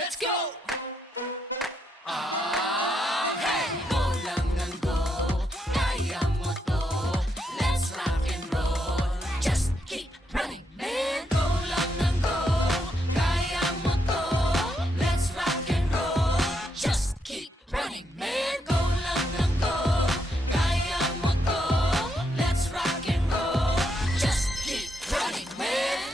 Let's go! Hey! Go lang ng go, kaya mo to. Let's rock and roll. Just keep running, man. Go lang ng go, kaya mo to. Let's rock and roll. Just keep running, man. Go lang ng go, kaya mo to. Let's rock and roll. Just keep running, man.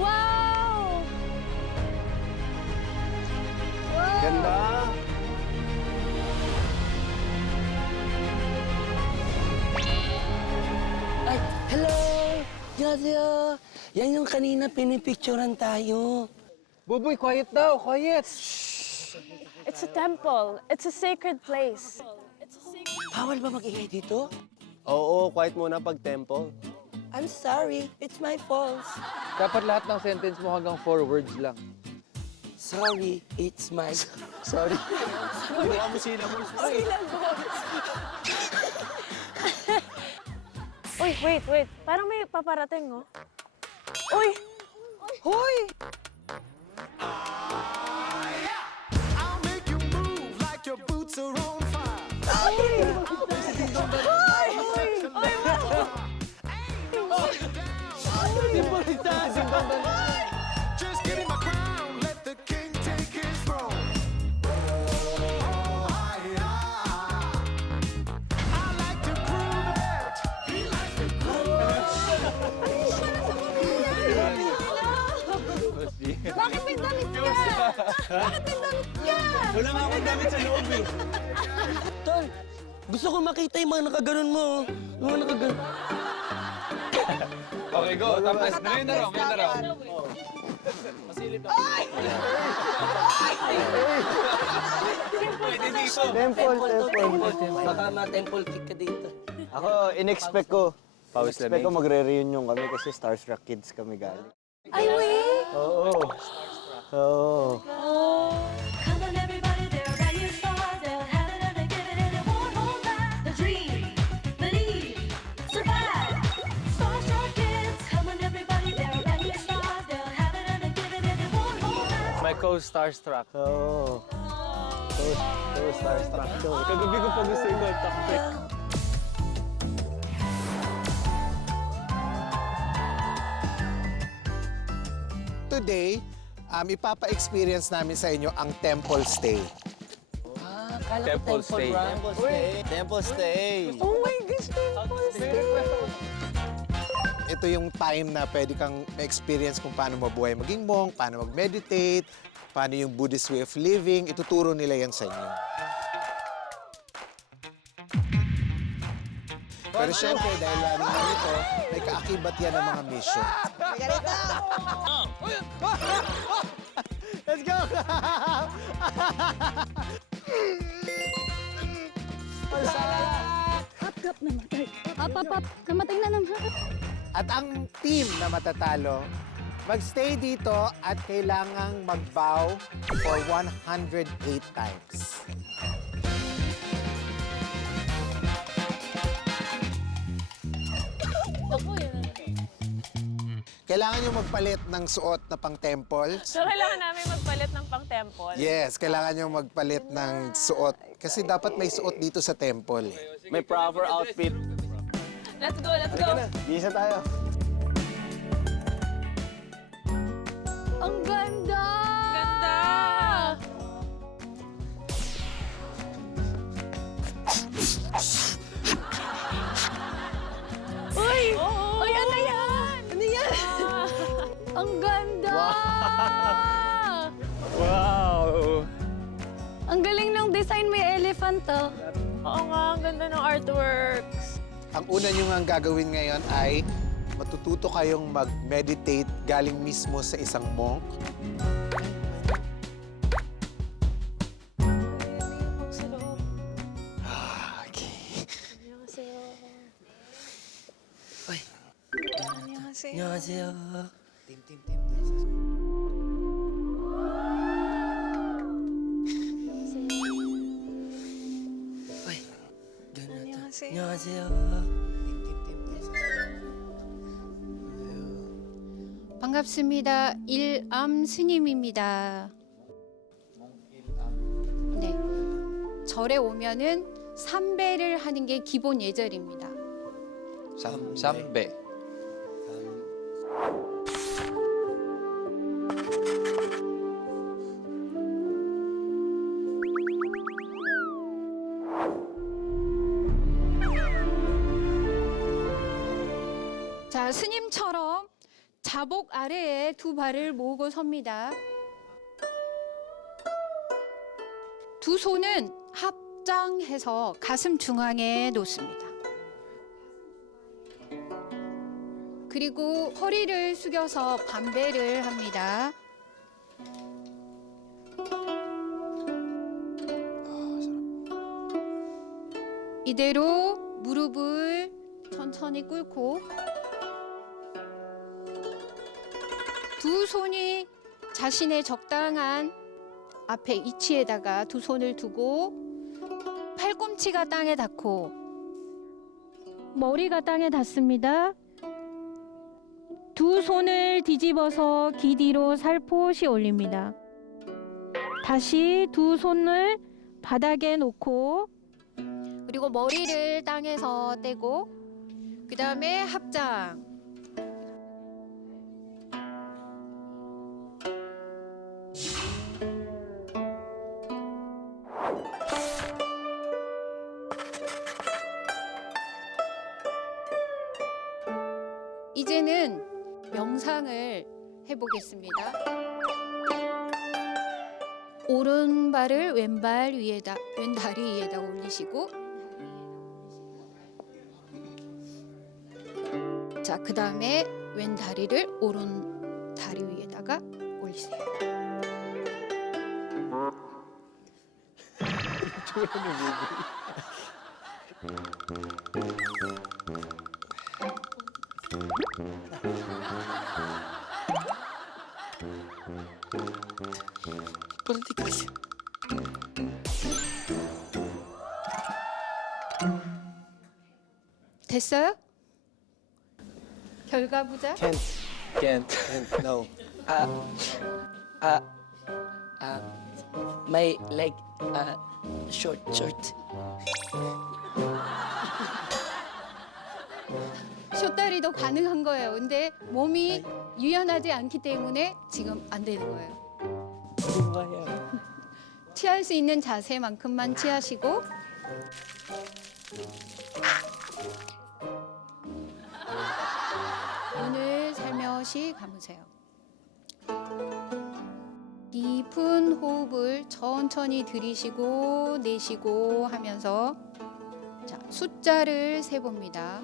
Wow! Ganda. Ay, hello! Yadya! Yan yung kanina pinipicturean tayo. Buboy, quiet daw, quiet. It's a temple. It's a sacred place. Bawal ba mag-ingay dito? Oo, quiet muna pag tempo. I'm sorry, it's my fault. Dapat lahat ng sentence mo hanggang 4 words lang. Sorry, it's my... Sorry. Wala mo syllables. Uy, wait. Parang may paparating, oh. Uy! Hoy! I'll make you move like your boots are on fire. Just give me my crown, let the king take his throne. I like to groove it. He likes to Bakit may damit ka? Bakit may damit ka? Wala nga akong damit sa loob eh. Tol, gusto ko makita yung mga nakaganon mo. Yung mga nakaganon. Okay, go. Tapos, ngayon na raw. Temple. Baka ma-temple kick ka dito. Ako, in-expect ko. In-expect ko magre-reunion kami kasi Starstruck Kids kami galing. Ay, wait! Oo. Oo. Come on, everybody, they're a brand new star. They'll have it and they give it and they won't hold back. The dream, believe, survive. Starstruck kids. Come on, everybody, they're a brand new star. They'll have it and they give it and they won't hold back. My co-starstruck. Oo. So Starstruck to. Kagabi ko pa gusto yung takpe. Today, ipapa-experience namin sa inyo ang temple stay. Ah, kala ko Temple stay. run. Temple stay. Temple stay. Oh my gosh, temple stay. Ito yung time na pwede kang ma-experience kung paano mabuhay maging monk, paano mag-meditate, paano yung Buddhist way of living. Ituturo nila yan sa inyo. Pero syempre, dahil lalo na ito, may kaakibat yan ng mga mission. Let's go! Hap, namatay. Hap. Namatay na naman. At ang team na matatalo, magstay dito at kailangang mag-bow for 108 times. Kailangan nyo magpalit ng suot na pang-temple. So, kailangan namin magpalit ng pang-temple. Yes, kailangan nyo magpalit ng suot. Kasi dapat may suot dito sa temple. May proper outfit. Let's go, let's go. Isa tayo. Ang ganda! Ganda! Uy! Uy, ano yan? Ano yan? Ang ganda! Wow! Ang galing ng design, may elephant, oh. Oo nga, ang ganda ng artworks. Ang una nyo nga gagawin ngayon ay matututo kayong mag-meditate galing mismo sa isang monk. Sa loob. Okay. 안녕하세요. Uy, 안녕하세요. 안녕하세요. Uy, doon na to. 안녕하세요. 안녕하세요. 반갑습니다. 일암 스님입니다. 네. 절에 오면은 삼배를 하는 게 기본 예절입니다. 삼배. 자, 스님처럼 자복 아래에 두 발을 모으고 섭니다. 두 손은 합장해서 가슴 중앙에 놓습니다. 그리고 허리를 숙여서 반배를 합니다. 이대로 무릎을 천천히 꿇고 두 손이 자신의 적당한 앞에 이치에다가 두 손을 두고 팔꿈치가 땅에 닿고 머리가 땅에 닿습니다. 두 손을 뒤집어서 귀 뒤로 살포시 올립니다. 다시 두 손을 바닥에 놓고 그리고 머리를 땅에서 떼고 그 다음에 합장. 이제는 명상을 해보겠습니다. 오른발을 왼발 위에다, 왼 다리 위에다 올리시고, 자, 그 다음에 왼 다리를 오른 다리 위에다가 올리세요. Politikas. 됐어요? 결과 보자. Can't. No. Uh, my leg, short. 쇼다리도 가능한 거예요. 근데 몸이 유연하지 않기 때문에 지금 안 되는 거예요. 취할 수 있는 자세만큼만 취하시고 눈을 살며시 감으세요. 깊은 호흡을 천천히 들이쉬고 내쉬고 하면서 자, 숫자를 세봅니다.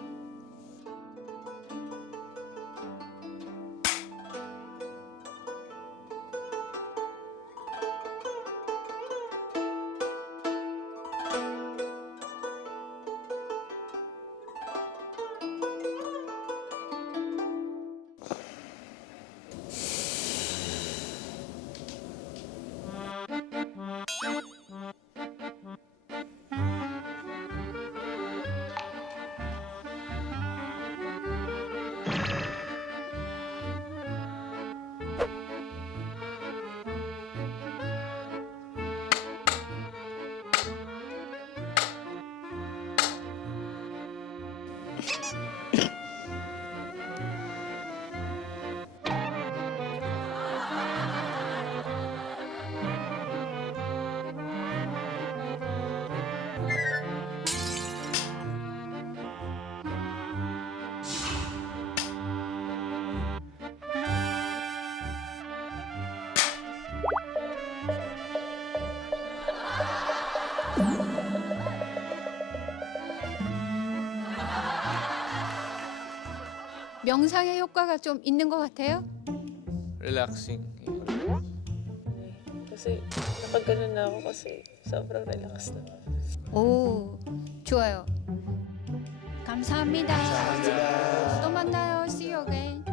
명상의 효과가 좀 있는 것 같아요? Relaxing. Kasi nakaganon na ako kasi sobrang relax na. 오, 좋아요. 감사합니다. 또 만나요. See you again.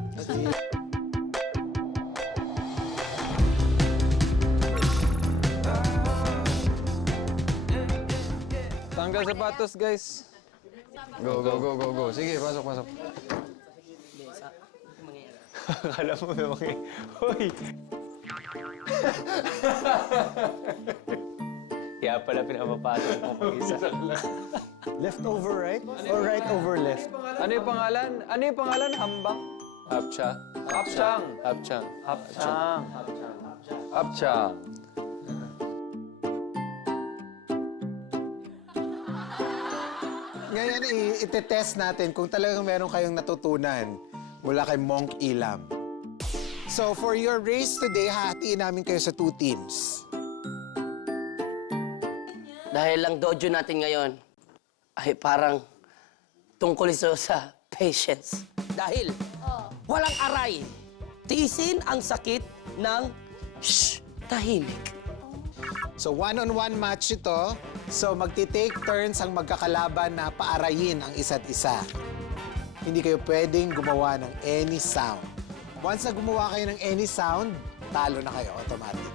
Tanggal sapatos, guys. Go, go, go, go, go. Sige, pasok, pasok. Akala mo may mga... Hoy! Kaya pala pinapapasok mo pag isa. Left over right? Or right over left? Ano yung pangalan? Ano yung pangalan? Hambang? Hapcha. Hapchang. Hapchang. Hapchang. Hapchang. Ngayon, itetest natin kung talagang meron kayong natutunan mula kay Monk Ilam. So, for your race today, hahatiin namin kayo sa 2 teams. Dahil ang dojo natin ngayon ay parang tungkol ito sa patience. Dahil walang aray. Tiisin ang sakit ng tahimik. So, one-on-one match ito. So, magti-take turns ang magkakalaban na paarayin ang isa't isa. Hindi kayo pwedeng gumawa ng any sound. Once na gumawa kayo ng any sound, talo na kayo automatic.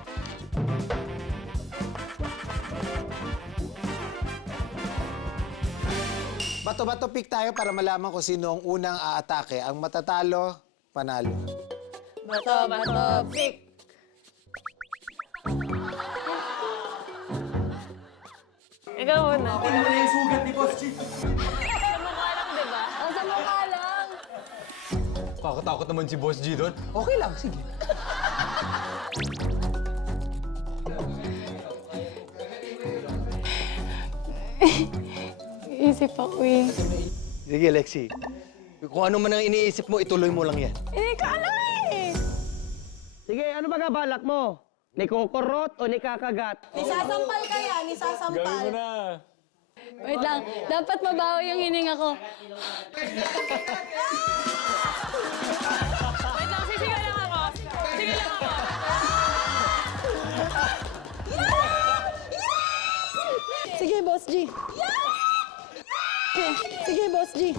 Bato-bato pick tayo para malaman kung sino ang unang aatake. Ang matatalo, panalo. Bato, bato, pick! Ikaw muna. Ako naman yung sugat ni Boss G. Sa mukha lang, di ba? Oh, sa mukha lang. Kakatakot naman si Boss G doon. Okay lang, sige. Isip ako eh. Sige, Lexi. Kung ano man ang iniisip mo, ituloy mo lang yan. Hindi ka alam eh! Sige, ano ba balak mo? Ni kukurot o ni kakagat? Nisasampal kaya, nisasampal. Wait lang, dapat mabaho yung hininga ko. Wait lang, sisigaw lang ako. Sige lang ako. Sige, Boss G. Sige, Boss G.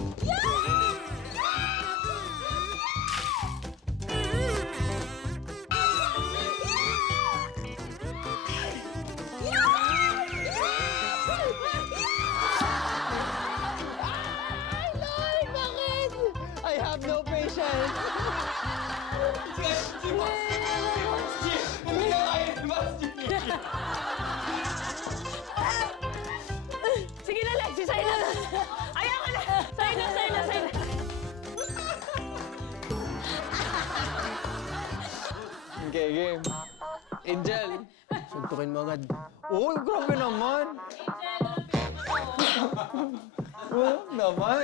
I have no patience. Sige na, Lexi, sa'yo na. Ayaw ka na. Sa'yo na, sa'yo na, sa'yo na. Okay, game. Angel. Suntukin mo agad. Oh, grabe naman. Wala naman.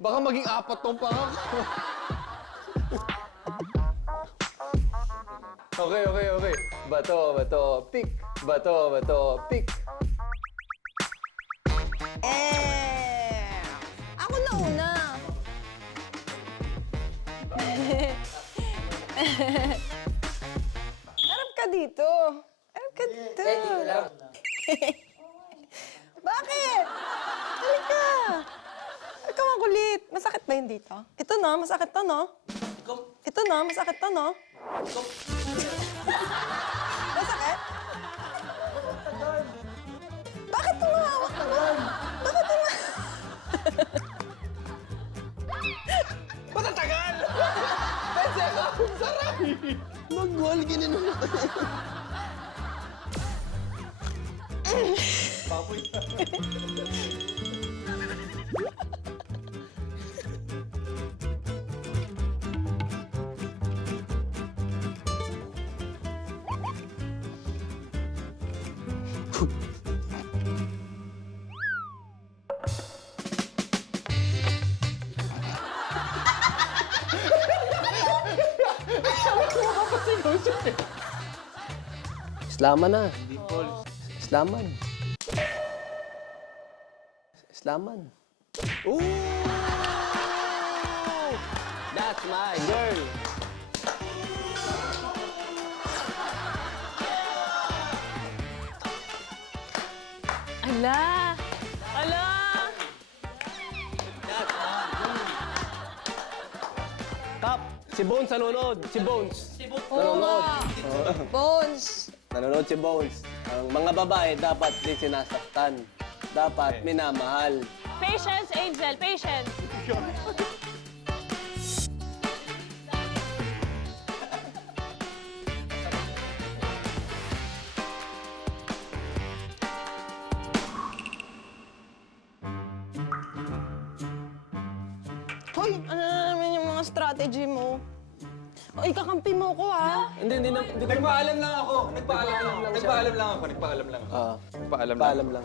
Baka maging 4 tong pangak. Okay, okay, okay. Bato, bato, pick. Bato, bato, pick. Ako na una. Harap ka dito. Harap ka dito. Bakit? Halika. Ikaw ang kulit. Masakit ba yun dito? Ito na, masakit to, no? Ito na, masakit to, no? Masakit? Bakit tumahawak ka doon? Bakit tumahawak? Matatagal! Pwede ako! Sarap! Mag-wall, ginanon ako. Islaman na. Islaman. Islaman. my girl. Ala! Ala! Kap, si Bones nanonood. Si Bones. Oo nga. Bones. Nanonood si Bones. Ang mga babae dapat di sinasaktan. Dapat minamahal. Patience, Angel. Patience. Hoy, ano na naman yung mga strategy mo? O, ikakampi mo ko, ha? Hindi na. Nagpaalam lang ako. Nagpaalam lang ako. Nagpaalam lang ako. Paalam lang.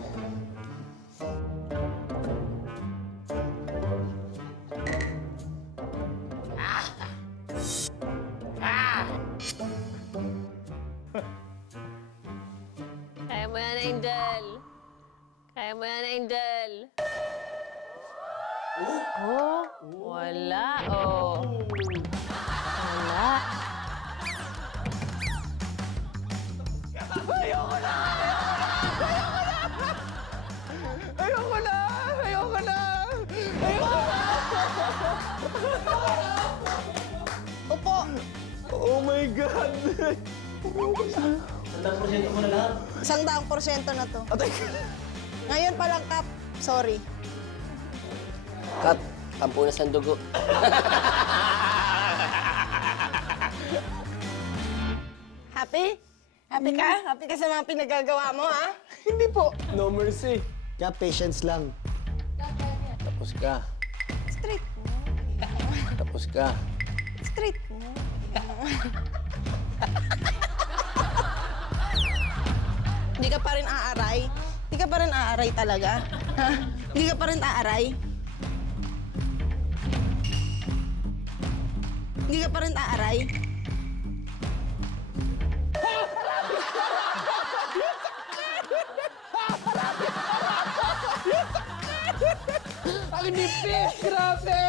Kaya mo yan, Angel. Kaya mo yan, Angel. Oh, wala, oh. Wala. Upo. Oh my God! 100% na to. Ngayon pa lang, Kap. Sorry. Kat, tampunas ng dugo. Happy? Happy ka? Happy ka sa mga pinagagawa mo, ha? Hindi po. No mercy. Kaya patience lang. Tapos ka. Straight mo. Tapos ka. Straight mo. Hindi ka pa rin aaray? Hindi ka pa rin aaray talaga? Ha? Hindi ka pa rin aaray? Hindi ka pa rin aaray? Ang nipis! Grabe!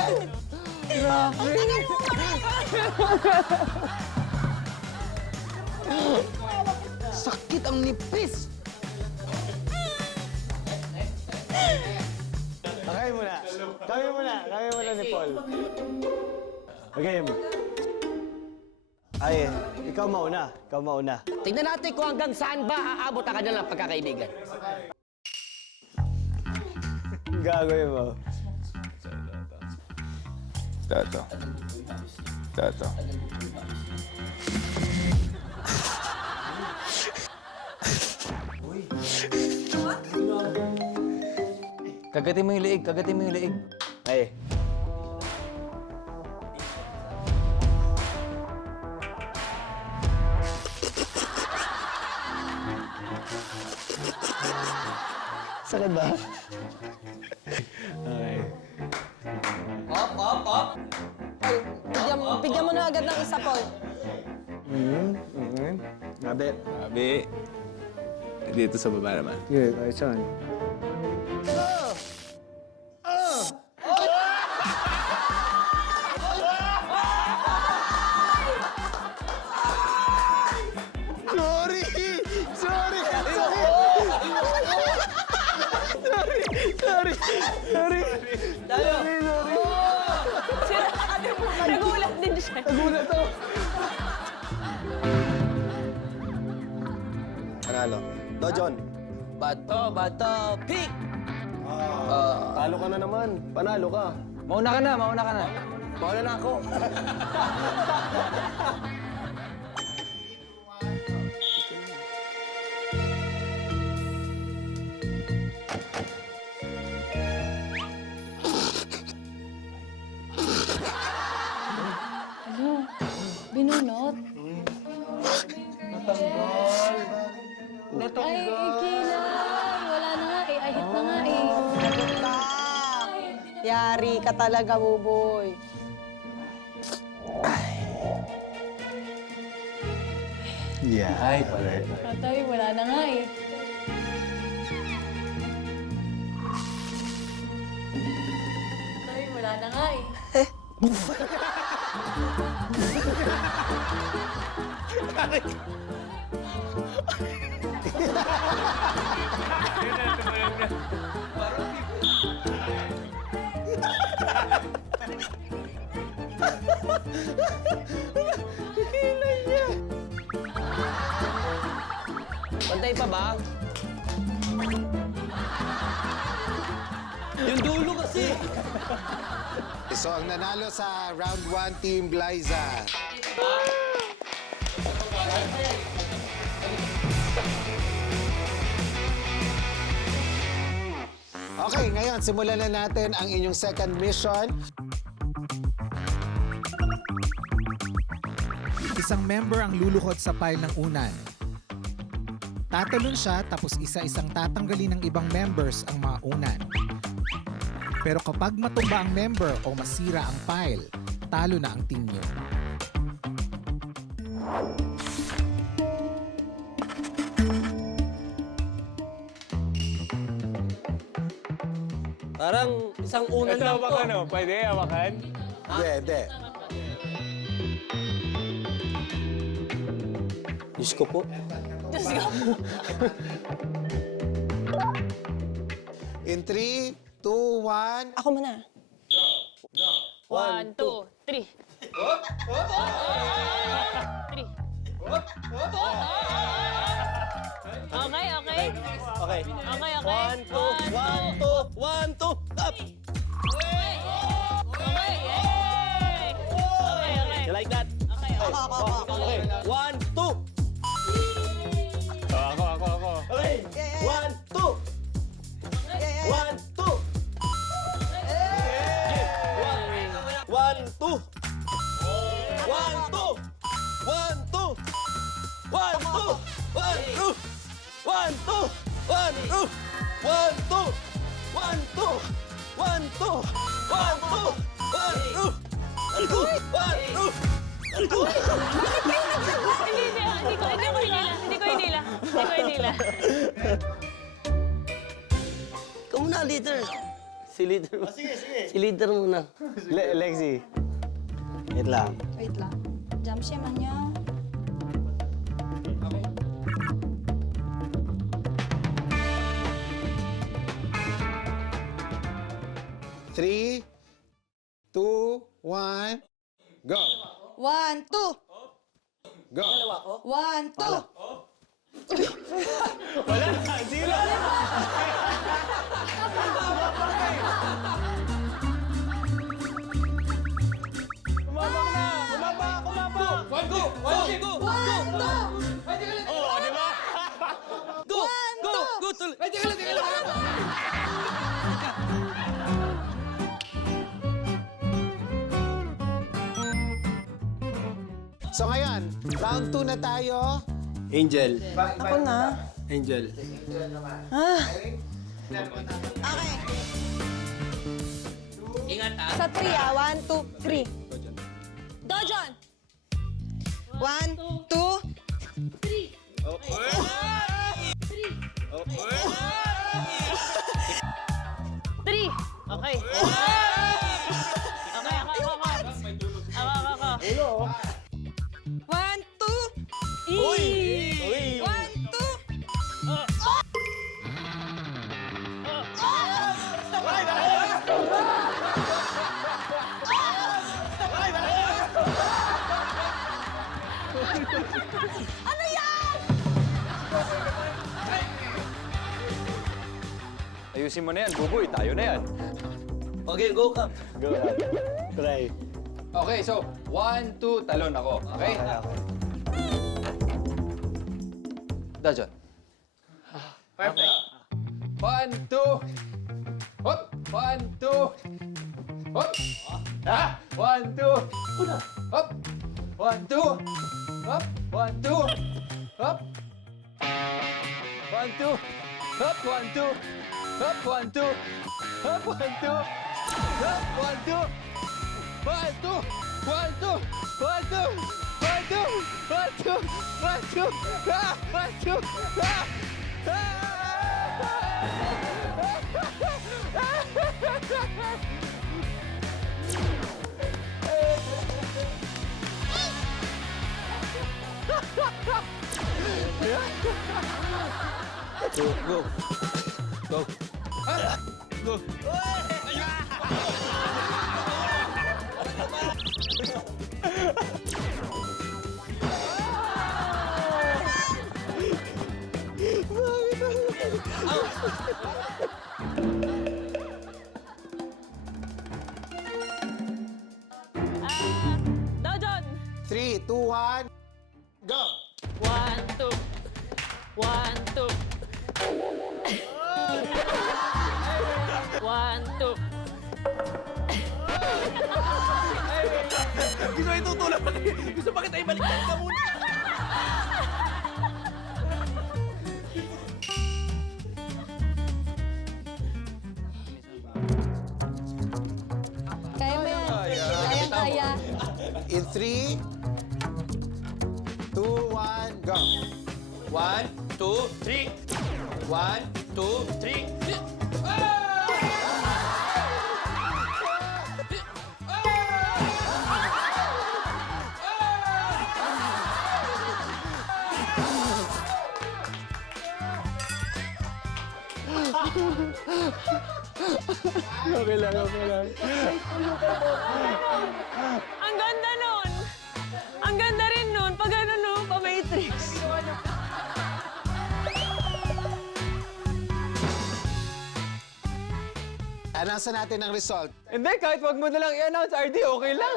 Sakit ang nipis! Kami muna. Kami muna ni Paul. Okay. Ay, ikaw mauna. Ikaw mauna. Tignan natin kung hanggang saan ba aabot ang kanilang pagkakaibigan. Gagawin mo. Tato. Kagatin mo yung liig. Ay. Sakit ba? Okay. Bigyan mo na agad ng isa, Paul. Grabe. Sabi. Dito sa baba naman. Good, ay saan? Nagulat din siya. Panalo. Dojon. Bato, pick! Talo ka na naman. Panalo ka. Mauna ka na. Mauna na ako. Binunot. Ay, ikilay. Wala na nga eh. Ahit na nga eh. Ka. Yari ka talaga, Buboy. Yeah. Ay, pala. Tatay, wala na nga eh. Tatay, wala na nga eh. Pantay pa ba? Yung dulo kasi. So, ang nanalo sa round 1, Team Glyza. Okay, ngayon, simulan na natin ang inyong second mission. Isang member ang lulukod sa pile ng unan. Tatalon siya tapos isa-isang tatanggalin ng ibang members ang mga unan. Pero kapag matumba ang member o masira ang pile, talo na ang team niyo. Parang isang unan lang to. Pwede hawakan? Pwede. Diyos ko po. In 3, 2, 1. Ako muna. 1, 2, 3. 3. Okay, okay. Okay. Okay, okay. 1, 2, 1, 2, 1, 2, up! Okay, yay! Okay, okay. You like that? Okay, okay. Okay. 1, 2. Ako. Okay. 1, 2. 1, 2. 1, 2. 1, 2. 1, 2. 1, 2. 1, 2. 1, 2. 1, 2. 1, 2. 1, 2. 1, 2. 1, 2. 1, 2. 1, 2. Hindi ko hinila. Ikaw muna, leader. Si leader. Sige. Si leader muna. Lexi. Wait lang. Wait lang. 잠시만요. 3, 2, 1. Go. 1, 2. Go. 1, 2. So ngayon, round 2 na tayo. Angel. Ako na. Angel. Okay. Ingat Sa 3 1, 2, 3. Dojon! 1, 2, 3. Okay. Okay, ako. 1, 2. Uy! 1, 2. Ayusin mo na yan, Buboy. Tayo na yan. Okay, go, Kap. Go. Try. Okay, so 1, 2, talon ako. Okay? Dajon. Perfect. 1, 2. Hop! 1, 2. Hop! 1, 2. Hop! 1, 2. Hop! 1, 2. Hop! 1, 2. Hop! 1, 2. Hop! 1, 2. Hop! 1, 2. Hop! 1, 2. 1, 2. 1, 2. 1, 2. 1, 2. 1, 2. 1, 2. 1, 2. Go, go. Go. Go. Dojon! 3, 2, 1, go! 1, 2. 1, 2. 1, 2. Gusto kayo tutulak pa kayo. Gusto pa kita ibaliktad ka muna. Kaya mo yan. Kayang-kaya. In 3, 2, 1, go! 1, 2, 3. 1, 2, 3. Okay lang, okay lang. Ang ganda nun! Ang ganda rin nun. Pag ano no, pa-matrix. Announce natin ang result. Hindi, kahit wag mo na lang i-announce, RD, okay lang.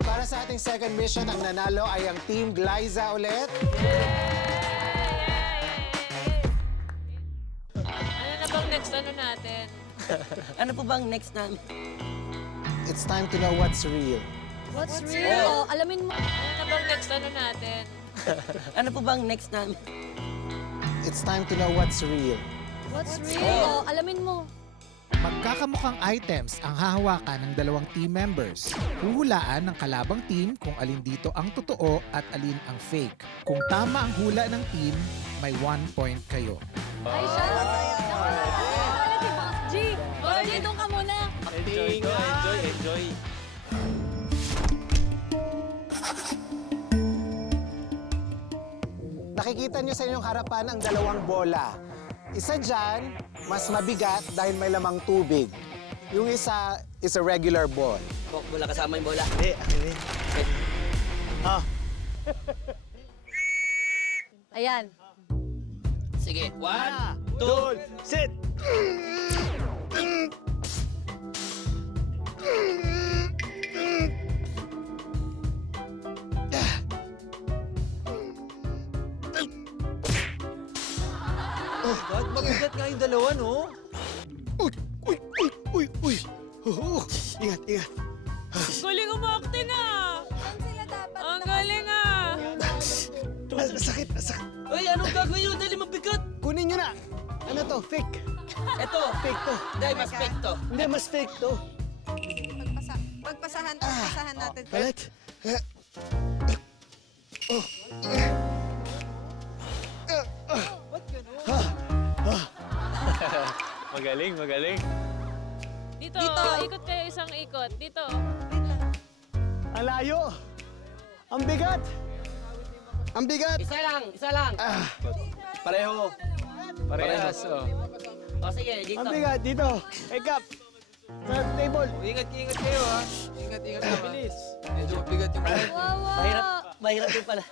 Para sa ating second mission, ang nanalo ay ang Team Glyza ulit. Ano na bang next ano natin? Ano po bang next namin? It's time to know what's real. What's real? Alamin mo. Ano na bang next ano natin? Ano po bang next namin? It's time to know what's real. What's real? Alamin mo. Magkakamukhang items ang hahawakan ng dalawang team members. Huhulaan ng kalabang team kung alin dito ang totoo at alin ang fake. Kung tama ang hula ng team, may 1 point kayo. Ay, siya. Wala si Boss G. Boss G, doon ka muna. Enjoy. Nakikita nyo sa inyong harapan ang dalawang bola. Isa dyan, mas mabigat dahil may lamang tubig. Yung isa is a regular ball. Bola kasama yung bola. Ayan. Sige. 1, 2, sit! God, mabigat nga yung dalawa, no? Uy! Ingat. Galing umakting ah! Ang galing ah! Sakit. Uy, anong gagawin yun? Dali mabigat. Kunin nyo na. Ano to? Fake. Ito. Fake to. Hindi, mas fake to. Hindi, mas fake to. Pagpasahan natin. Palit. Magaling. Dito, ikot kayo isang ikot. Dito. Ang layo. Ang bigat. Isa lang. Pareho. Parehas, oh. O sige, dito. Ang bigat. Dito. Hey, Kap. Sa table. Ingat kayo, ha? Ingat ka. Bilis. Medyo mabigat yung Wawa. Mahirap din pala.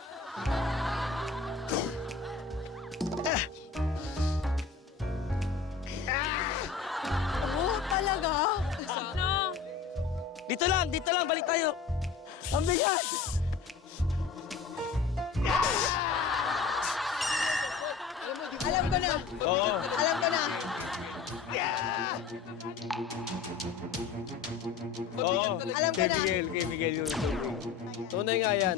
Ano? Dito lang, balik tayo. Ang bigat. Alam ko na. Oo. Alam ko na. Oo. Alam ko na. Kay Miguel yung tunay nga yan.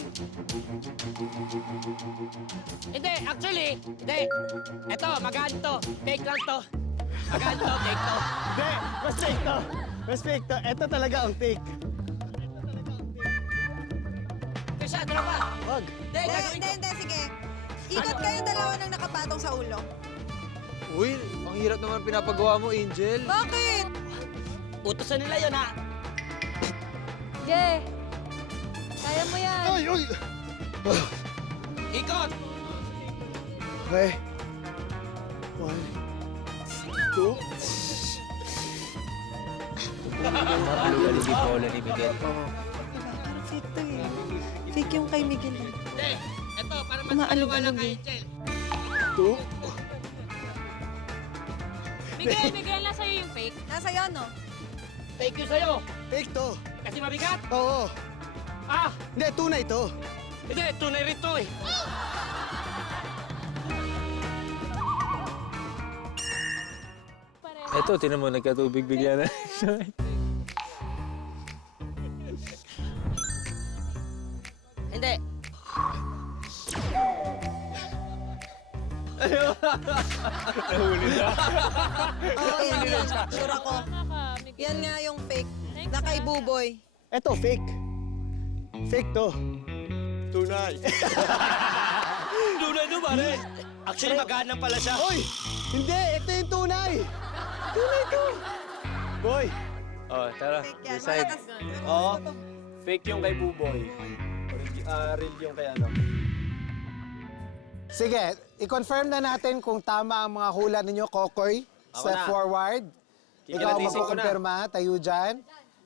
Hindi, actually, hindi. Ito, magaan to. Fake lang to. Magaan to, fake to. Hindi, mas fake to. Ito talaga ang fake. Ito siya, dalawa. Wag. Hindi, gagawin ko. Hindi, sige. Ikot kayo dalawa nang nakapatong sa ulo. Uy, ang hirap naman pinapagawa mo, Angel. Bakit? Utusan nila yun, ha? Jay. Kaya mo yan. Ay! Ikot! Okay. 1, 2. Diba? Parang fake to eh. Fake yung kay Miguel. Hindi. Ito, para mas Umaalog-alog kay eh. Angel. 2. Miguel, nasa iyo yung fake. Nasa yon, no? Thank you sa'yo. Fake to. Kasi mabigat. Oo. Ah! Hindi, tunay to. Hindi, tunay rin to eh. Ito, tinan mo, nagkatubig bigla na. Hindi. Oo, yan. Sure ako. Yan nga yung fake. Na kay Buboy. Ito, fake. Fake to. Tunay. Tunay to, pare. Actually, magaan pala siya. Hoy! Hindi, ito yung tunay. Tunay to. Boy. Oh, tara. Fake yan. Decide. Malakas. Oo. Fake yung kay Buboy. Real yung kay ano. Sige, i-confirm na natin kung tama ang mga hula ninyo, Kokoy. Step na. forward. Ikaw ang Kikilatisin ko na. magkukumpirma, tayo dyan.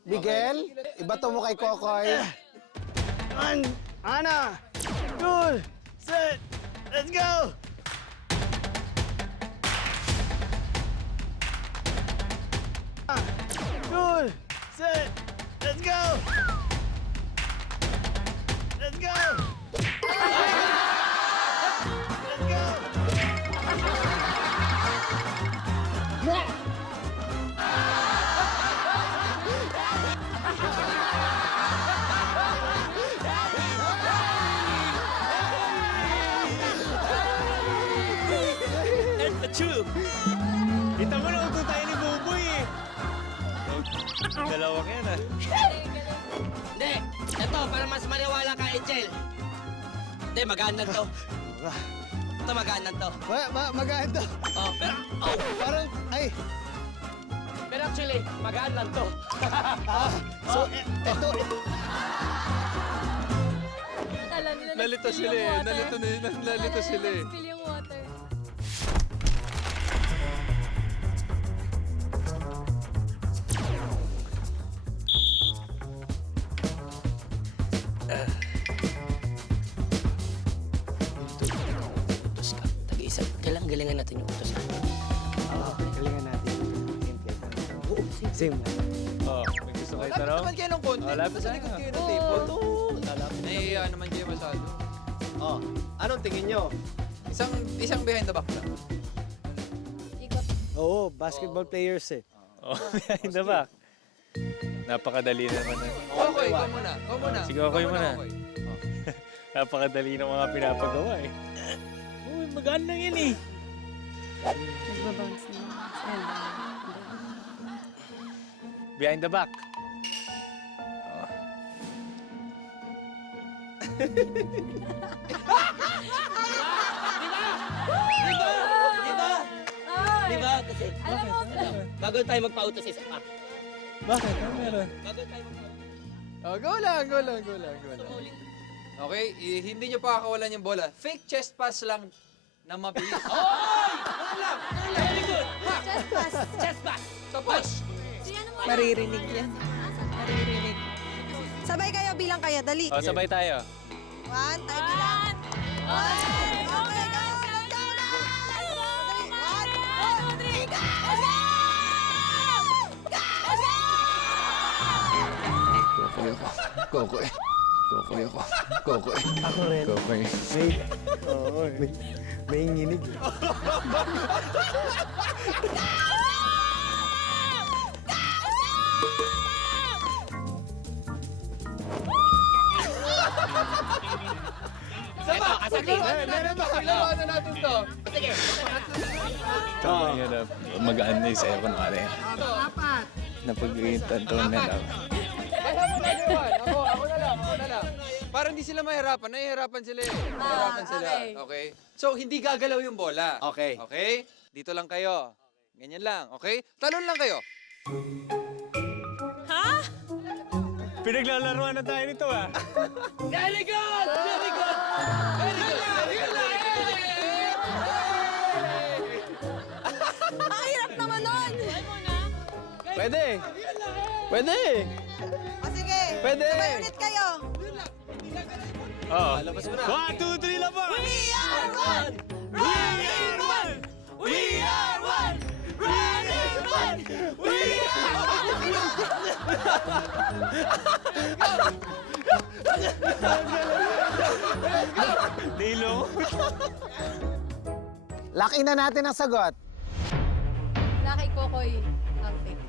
Miguel, ibato mo kay Kokoy. Ana! Good! Set! Let's go! Good! Set! Let's go! Let's go! Let's go! That's the truth. Kita mo na uto tayo ni Buboy eh. Dalawang yan ah. Hindi. Ito, para mas maniwala ka, Angel. Hindi, magaan na to. Ito, magaan na to. Magaan to. Oh, Parang, ay. pero actually, magaan lang to. So, ito. Nalito sila eh. Nalito sila eh. Spill yung water. Utos ka. Tag-isa. Galingan natin yung utos ka. Galingan natin. Same. Oh, may gusto kayo Lapit tanong? naman kayo ng konti. Oh, lapit Sa na. likod kayo ng table. Nahihiya naman kayo masyado. Oh, anong tingin nyo? Isang behind the back lang. Oo, basketball players eh. Oh, behind the back. Napakadali naman na. Okay, ikaw muna. Ikaw muna. Sige, ako Ikaw muna. okay. Napakadali ng mga pinapagawa eh. Uy, magaan lang yan eh. Nagbabounce na. Behind the back. Diba? Kasi, bago tayo magpautos isa pa. Bakit? Ano meron? Bago tayo magpautos. Oh, go lang. Okay, hindi nyo pa kakawalan yung bola. Fake chest pass lang na mabilis. Oy! Lang! Very good! Chest pass. Chest pass! Tapos! Maririnig yan. Maririnig. Sabay kayo, bilang kayo. Dali. Oh, sabay tayo. 1, tayo bilang. 1. Okay, go. Let's go na. Dali. 1, 2, 3, go! Kokoy ako. Kokoy. Ako rin. Kokoy. May nginig. Sama! Meron ba? Paglalawan na natin to. Sige. Tama yun na. Magaan na yung sa'yo kunwari. Napag-iintan to na lang. Ako na lang. Para hindi sila mahirapan. Nahihirapan sila eh. Mahirapan sila. Okay. So, hindi gagalaw yung bola. Okay. Okay? Dito lang kayo. Ganyan lang. Okay? Talon lang kayo. Pinaglalaruan na tayo nito ah. Very good! Very good! Very good! Pwede. Pwede. O sige, Pwede. sabay ulit kayo. Oo. 1, 2, 3, laban! We are one! Running one! We are one! Running one! We are Dilo. Lock in na natin ang sagot. Na kay Kokoy ang fake.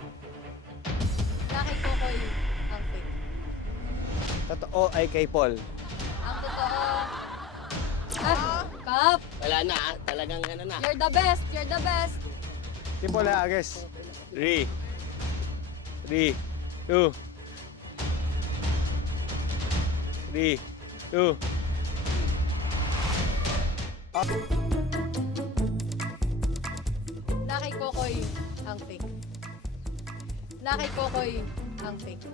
Na kay Kokoy ang fake. Totoo ay kay Paul. Ang totoo. Kap! Wala na, talagang ano na. You're the best! You're the best! Team Paul ha, guys. 3, 2, 3, 2. Na kay Kokoy ang fake. Na kay Kokoy ang fake.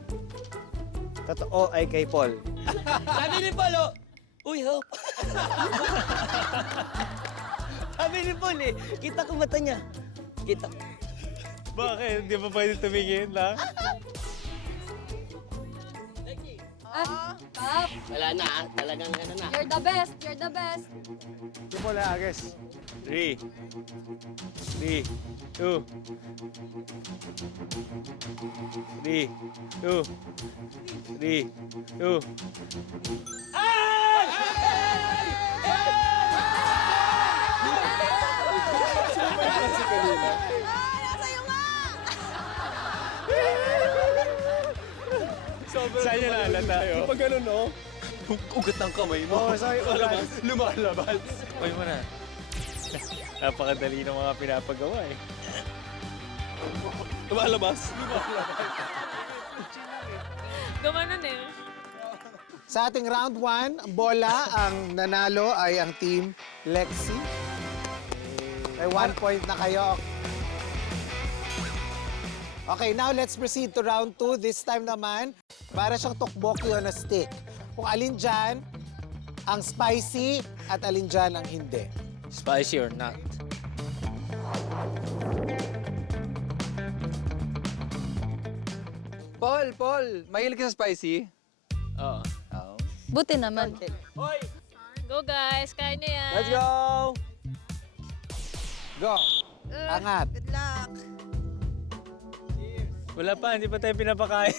Totoo ay kay Paul. Sabi ni Polo, uy, hope. Sabi ni Paul eh, kita ko mata niya. Kita ko. Bakit? Hindi pa pwede tumingin na? Kap! Wala na, talagang ano na. You're the best! You're the best! Team Paul ha, guys. 3, 2, 3, 2, 3, 2. Saan niya naalala tayo? Pag ganun, no? Ugat ng kamay mo. Oo, sorry, ugat. Lumalabas. Uy mo na. Napakadali ng mga pinapagawa eh. Lumalabas. Gumanon eh. Sa ating round 1, bola, ang nanalo ay ang team Lexi. May 1 point na kayo. Okay, now let's proceed to round 2. This time naman, para siyang tokboki on a stick. Kung alin dyan ang spicy at alin dyan ang hindi. Spicy or not? Paul, mahilig ka sa spicy? Oo. Buti naman. Go guys, kaya niyo yan. Let's go! Go! Angat. Good luck. Wala pa, hindi pa tayo pinapakain.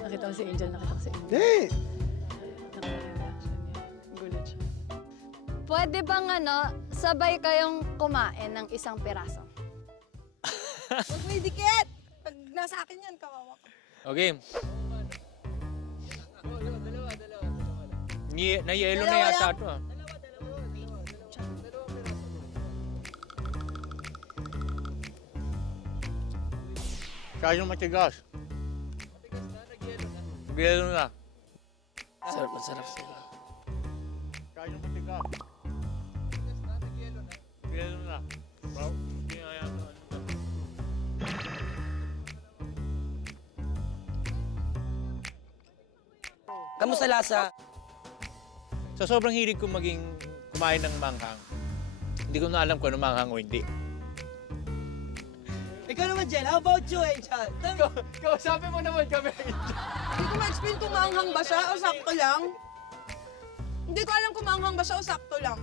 Nakita ko si Angel, nakita ko si Angel. Hey! Nakita ko yung reaction niya. Gulat siya. Pwede bang sabay kayong kumain ng isang piraso? Huwag may dikit. Pag nasa akin yan, kawawa ka. Okay. Na-yellow na yata ito ah. Kaya yung matigas. Nag-yellow na. Sarap na sarap sila. Kaya yung matigas. Nag-yellow na. Bro, hindi na yata. Kamusta lasa? Sa sobrang hilig ko maging kumain ng manghang, hindi ko na alam kung ano manghang o hindi. Ikaw naman, Jen. How about you, Angel? Kausapin mo naman kami. Hindi ko ma-explain kung maanghang ba siya o sakto lang. Hindi ko alam kung maanghang ba siya o sakto lang.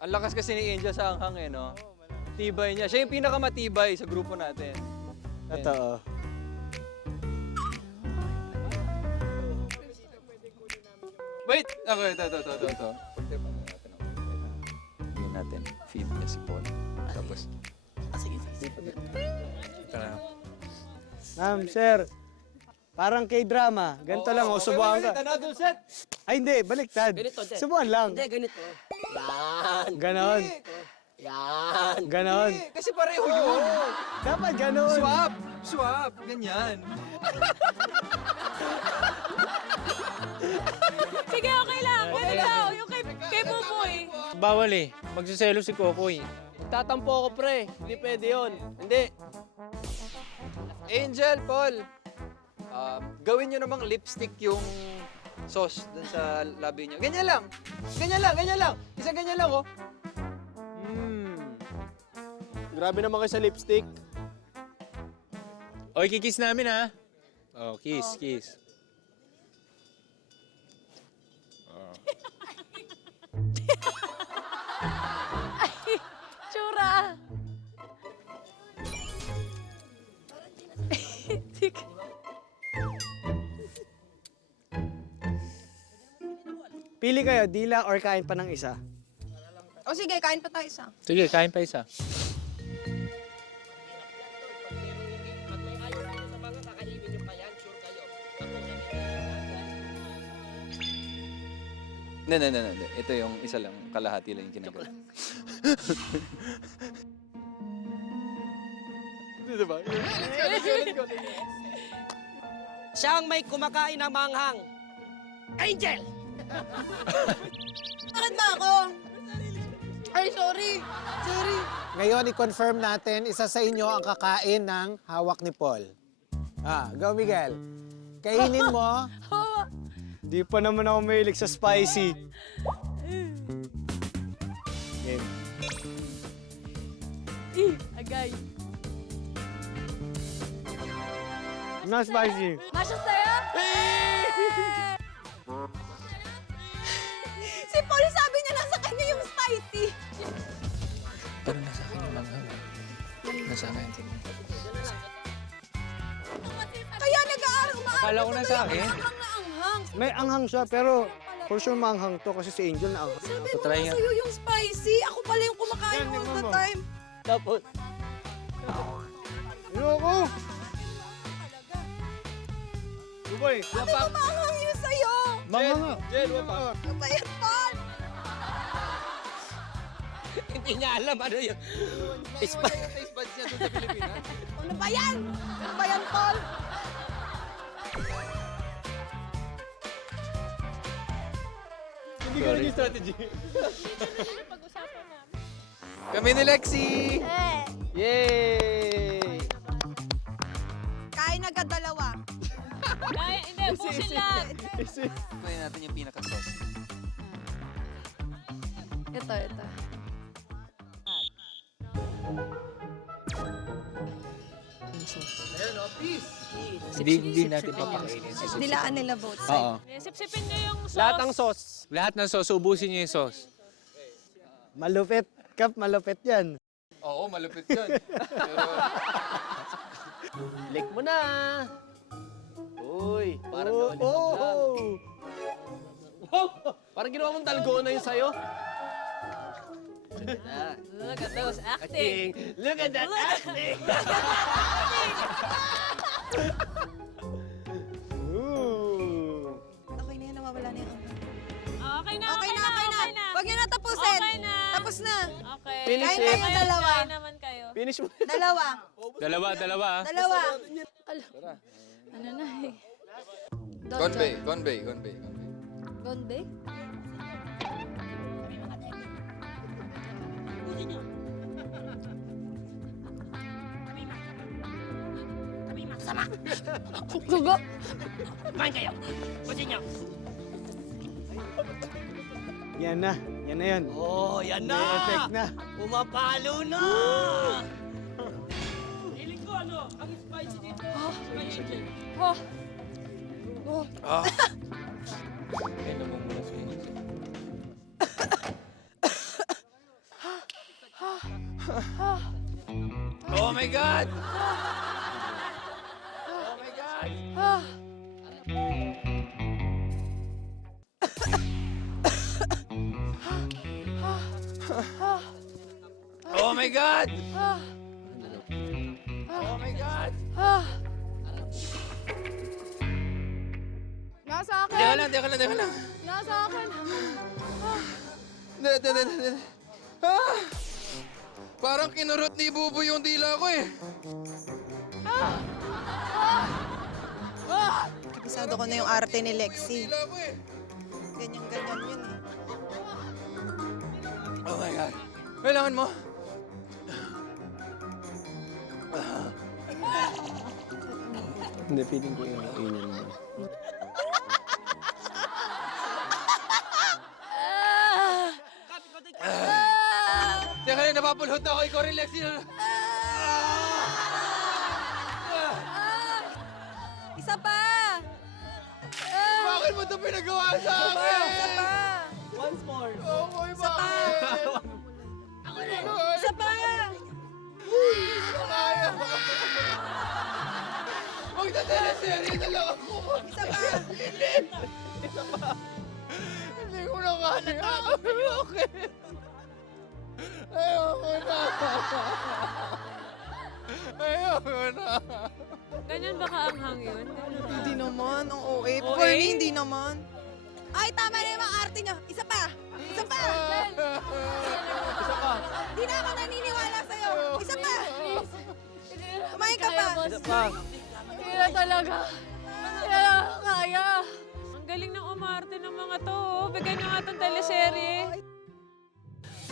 Ang lakas kasi ni Angel sa anghang eh, no? Tibay niya. Siya yung pinakamatibay sa grupo natin. Totoo. Wait! Ako, ito. Pagtripan na natin ako. Bigyan natin. Feed niya si Paul. Tapos, Ito na. Ma'am, sir. Parang K-drama. Ganito lang, subuhan ka. another set! Ay, hindi. Baliktad. Ganito, Jen. Subuhan lang. Hindi, ganito. Yan. Ganon. Yan. Ganon. Kasi pareho yun. Dapat ganon. Swap! Ganyan. Sige, okay lang. Ganun daw. Yung kay Pupoy. Bawal eh. Magsiselo si Kokoy. Tatampo ako, pre. Hindi pwede yun. Hindi. Angel, Paul, gawin nyo namang lipstick yung sauce dun sa labi nyo. Ganyan lang. Isang ganyan lang, oh. Grabe naman kayo sa lipstick. Okay, kikiss namin ha. Oh, kiss, kiss. Tsura. Pili kayo, dila or kain pa ng isa? O sige, kain pa tayo isa. Sige, kain pa isa. Hindi. Ito yung isa lang, kalahati lang yung kinagawa. Diba? Siyang may kumakain ng manghang. Angel! Bakit ba ako? Ay, sorry. Sorry. Ngayon, i-confirm natin, isa sa inyo ang kakain ng hawak ni Paul. Go Miguel. Kainin mo. Di pa naman ako mahilig sa spicy. Game. Agay. Na spicy. Masya sa'yo? Si Paul sabi niya nasa kanya yung spicy. Pero nasa akin yung manghang. Nasa akin. Kaya nag-aaral, umaaral. Akala ko nasa akin. Anghang na anghang. May anghang siya, pero for sure maanghang to kasi si Angel na anghang. Sabi mo Try nga. na sa'yo yung spicy. Ako pala yung kumakain Yan, all tingnan the mo. time. Tapos, Ayoko! Duboy! Sabi mo maanghang yun sa'yo. Manghang! Jel, wapa. Ano ba yan, Paul? Hindi niya alam ano yun. Taste buds niya doon sa Pilipinas. Ano ba yan? Ano ba yan, Paul? Hindi ko naging strategy. Kami ni Lexi! Yay! Kain agad dalawa. Ay, hindi, pusin lang. Kumain natin yung pinaka-sauce. Ito. Hindi natin papakainin. Dilaan nila both sides. Oo. Sipsipin niyo yung sauce. lahat ng sauce. Lahat ng sauce, ubusin niyo yung sauce. Malupit. Kap, malupit yan. Oo, malupit yun. Pero, Lick mo na. Uy, parang Oh, lollipop lang. oh. Wow! Parang ginawa mong dalgona yun sa'yo. Look at those acting. Look at that acting! Ooh. Okay na yan, nawawala na yung anghang. Okay na. Huwag niyo na tapusin. Okay na. Tapos na. Okay. Finish Kain it. kayo dalawa. Kain naman kayo. Finish mo. Dalawa. dalawa. Dalawa. Ano na eh. Convey. Gonde? Sugo. Kumain kayo. Pusin niyo. Yan na yan. Oh, yan May effect na. Pumapalo na! Hiling ko ano, ang spicy dito. Oh. Kailan mo muna sa inyo. Oh my God! Oh my God! Oh my God! Oh my God! Nasa akin. Teka lang. Nasa akin. Hindi. Parang kinurot ni Bubo yung dila ko eh. Kabisado ko na yung arte ni Lexi. Dila ko eh. Ganyan-ganyan yun eh. Oh my God. Kailangan mo? Hindi, feeling ko yung kainin mo. Teka lang, napapulhot na ako. Ikaw rin, Lexi. pinagawa sa akin? Isa pa! Once more. Oh, my Isa pa! Isa pa! Magta-teleserye na lang ako. Isa pa! Hindi ko na kaya. Okay. Ayoko na. Ayoko na. Ganyan ba kaanghang yun? Hindi naman, ang OA. OA? For me, hindi naman. Ay, tama na yung mga arte niyo. Isa pa! Isa pa! Isa pa. Hindi na ako naniniwala sa'yo. Isa pa! Kumain ka pa! Isa pa. Hindi na talaga. Hindi na kaya. Ang galing ng umarte ng mga to. Bigyan nyo nga itong teleserye.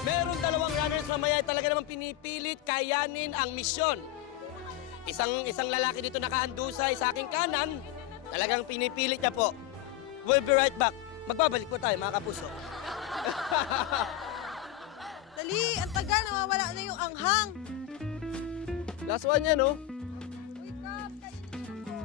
Meron dalawang runners mamaya talaga naman pinipilit kayanin ang misyon. Isang lalaki dito nakahandusay sa aking kanan, talagang pinipilit niya po. We'll be right back. Magbabalik po tayo, mga kapuso. Dali, ang tagal, nawawala na yung anghang. Last one yan, no? Wake up, kainin niyo po.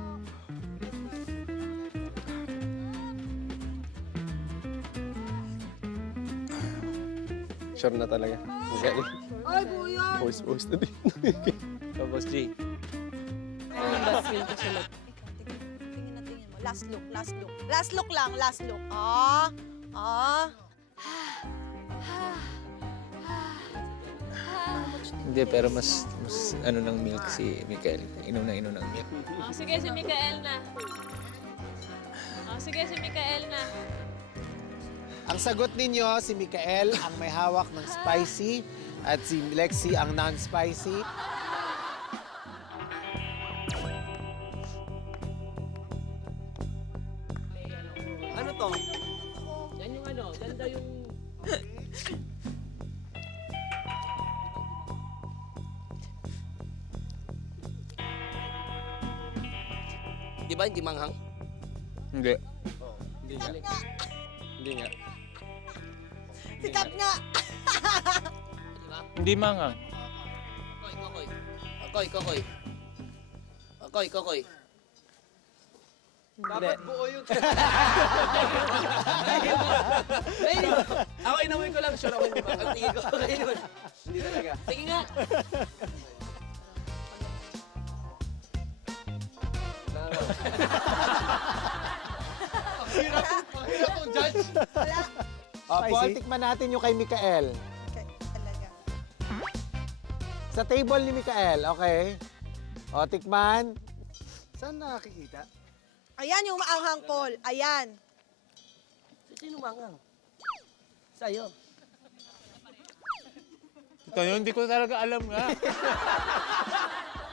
Sure na talaga. Okay. Ay, buyan! Voice na din. Tapos, G. Tingin na tingin mo. Last look, last look. Last look lang, last look. Ah, ah. Hindi, pero mas ano ng milk si Mikael. Inom ng milk. Oh, sige, si Mikael na. Oh, sige, si Mikael na. Ang sagot ninyo, si Mikael ang may hawak ng spicy at si Lexi ang non-spicy. Ano to? Yan yung ano, ganda yung... Di ba hindi manghang? Hindi. Hindi nga. Hindi nga. Sikat nga. Hindi mangang. Kokoy, kokoy. Kokoy, kokoy. Kokoy, kokoy. Dapat buo yung... Ay, ako inamoy ko lang, sure ako hindi ba? Ang tingin ko, okay yun. Hindi talaga. Sige nga. Mahirap kong judge. Wala. Paul, tikman natin yung kay Mikael. Okay, talaga. Sa table ni Mikael, okay? O, tikman. Saan nakakikita? Ayan yung maanghang, Paul. Ayan. Sino manghang? Sa'yo. Ito yun, hindi ko talaga alam nga.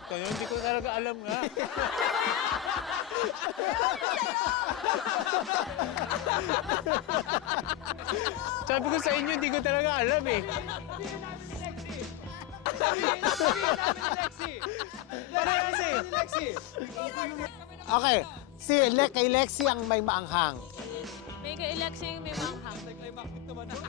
Ito yun, hindi ko talaga alam nga. Sabi ko sa inyo, hindi ko talaga alam eh. Okay, kay Lexi ang may maanghang. May ka-election yung may manghang. Anti-climactic naman yun.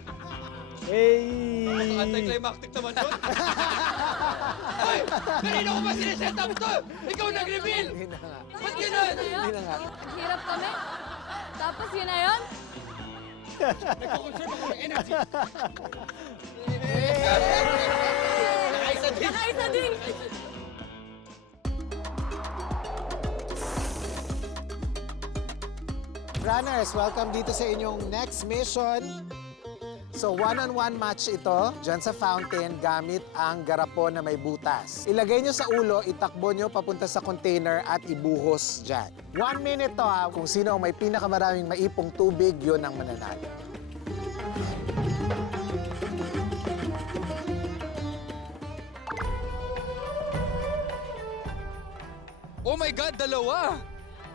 Hoy! Kanina ko ba sineset up to? Ikaw nag-reveal! Hindi na nga. Ba't gano'n? Hindi na nga. Hirap kami. Tapos yun na yun. Nagko-conserve ako ng energy. Nakaisa din. Runners, welcome dito sa inyong next mission. So, one-on-one match ito, dyan sa fountain, gamit ang garapon na may butas. Ilagay nyo sa ulo, itakbo nyo papunta sa container at ibuhos dyan. 1 minute to ha. Kung sino ang may pinakamaraming maipong tubig, yun ang mananalo. Oh my God, dalawa!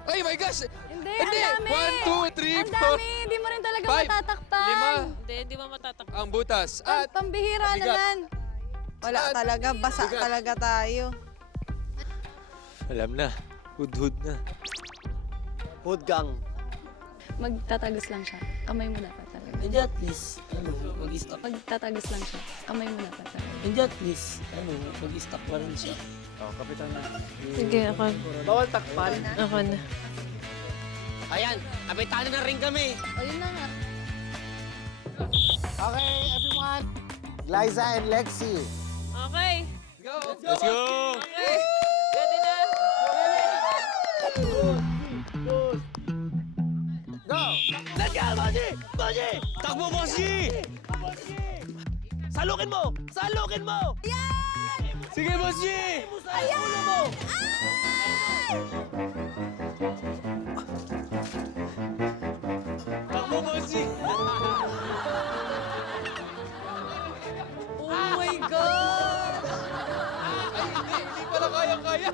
Ay my gosh! Hindi, Hindi! ang dami. 1, 2, 3, 4, Ang dami. Hindi mo rin talaga 5, matatakpan. 5. Hindi mo matatakpan. Ang butas. At Pambihira Bigat. naman. Wala talaga, basa Bigat. talaga tayo. alam na. Hud-hud na. Hoodgang. Magtatagos lang siya. Kamay mo dapat talaga. Hindi at least, mag-stop. Magtatagos lang siya. Kamay mo dapat talaga. Hindi at least, mag-stop pa rin siya. Sige, ako. Bawal takpan. Ako na. Ayan, kapitano na rin kami. Ayun na nga. Okay, everyone. Liza and Lexi. Okay. Let's go! Okay. Ready na? Go! Let's go, Bossy! Bossy! Takbo, Bossy! Salukin mo! Salukin mo! Sige, Bossy! Ulo mo! Takbo, Bossy! Oh my God! Hindi pala kaya-kaya.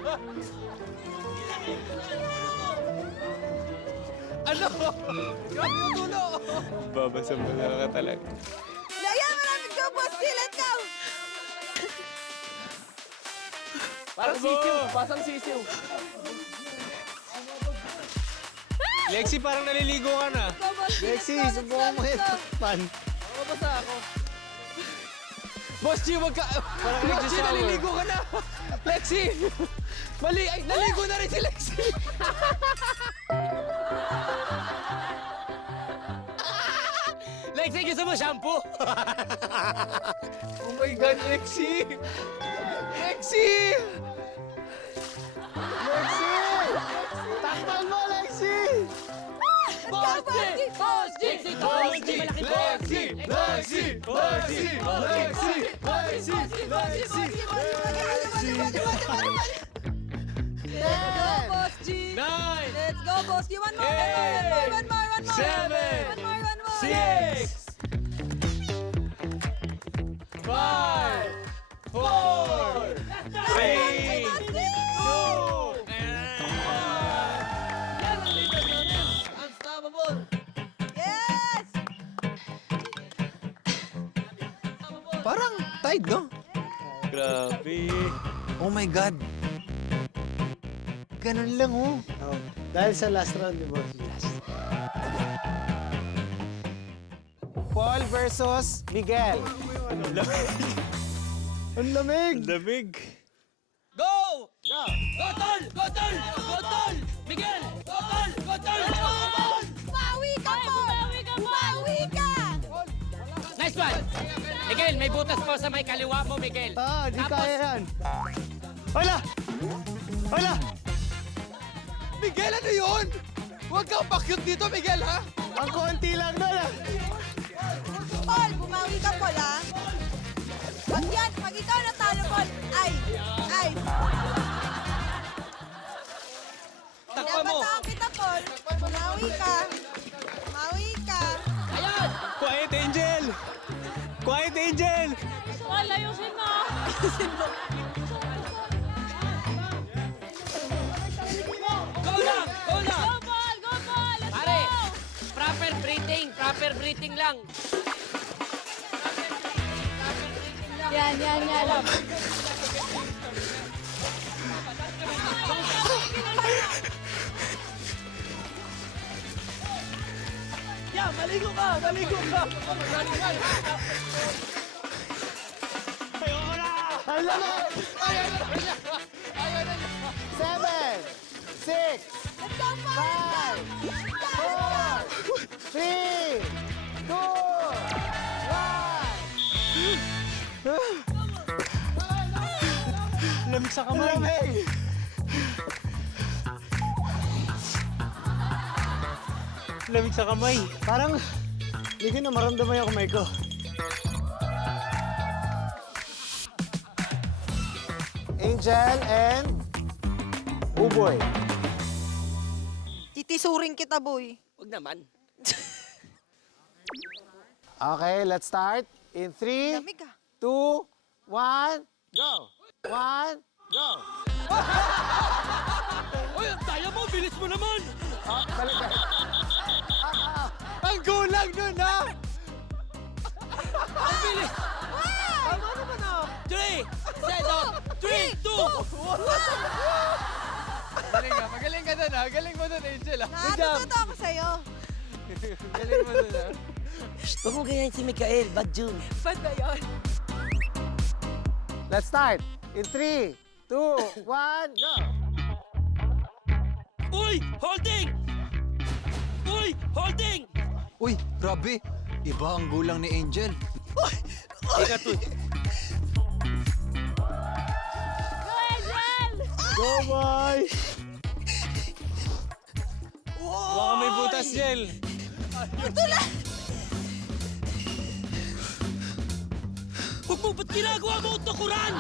Ano? Grabe yung dulo. Babasa-basa ka talaga. Ayan, malapit ka, Bossy. Let's go! Parang sisiw. Pasang sisiw. Lexi, parang naliligo ka na. Lexi, subukan mo yung takpan. Mabasa ako. Boss G, wag ka... Lexi, naliligo ka na. Lexi! Mali! Ay, naligo na rin si Lexi! Lexi, gusto mo shampoo? Oh my God, Lexi! Lexi! Lexi! Takpan mo, Lexi! Bossy! Bossy! Lexi, Lexi, malaki po! Lexi! Lexi! Lexi! Lexi! Lexi! Lexi! Let's go, Bossy! 9! Let's go, Bossy! One more! One more! 7! One more! 6! 5! 4! 3! 2! Unstoppable! Yes! Parang tied, no? Grabe. Oh my God. Ganun lang, oh. Oh, dahil sa last round, di ba? Paul versus Miguel. Ang lamig! Lamig. Go! Go! Go, Tol! Go, Tol! Go, Tol! Miguel! Go, Tol! Go, Tol! Bawi ka, Paul! Bawi ka! Nice one! Miguel, may butas po sa may kaliwa mo, Miguel. Di Tapos, kaya yan. Hala! Hala! Miguel, ano yun? Huwag kang pakyut dito, Miguel, ha? Ang konti lang doon, ah. Paul, bumawi ka, Paul, ha? Pag yan, pag ikaw natalo, Paul, ay! takpa mo! Pinabataan kita, Paul. Bumawi ka. Bumawi ka. Ayan! Quiet, Angel! Quiet, Angel! Gusto ko layusin mo. Go lang! Go lang! Go, Paul! Go, Paul! Let's Pare, go! proper breathing lang. Yan. Yeah, maligo ka! Maligo ka! Ang lamig! 7, 6, Let's go, Paul! 5, 4, 3, 2, 1. Lamig sa kamay. Lamig! Lamig sa kamay. Parang hindi ko na maramdaman yung kamay ko. Angel and Uboy. Titisuring kita, boy. Huwag naman. Okay, let's start. In 3, Lamig ka. 2, 1, go! 1, go! Uy, ang daya mo! Bilis mo naman! Balik ka. Ang gulang nun, ha? Ang bilis! Tama naman, ha? 3, 3, 2, Galing ka. Magaling ka dun, ha? Galing mo dun, Angel, ha? Natututo ako sa'yo. Galing mo dun, ha? Huwag mo ganyan si Mikael, bad June. Ba't ba yun? Let's start. In 3, 2, 1, go! Uy! Holding! Uy! Holding! Uy, grabe. Iba ang gulang ni Angel. Ingat, uy. Go, boy! Baka may butas, Jel. Huwag mo, ba't ginagawa mo ang tukuran?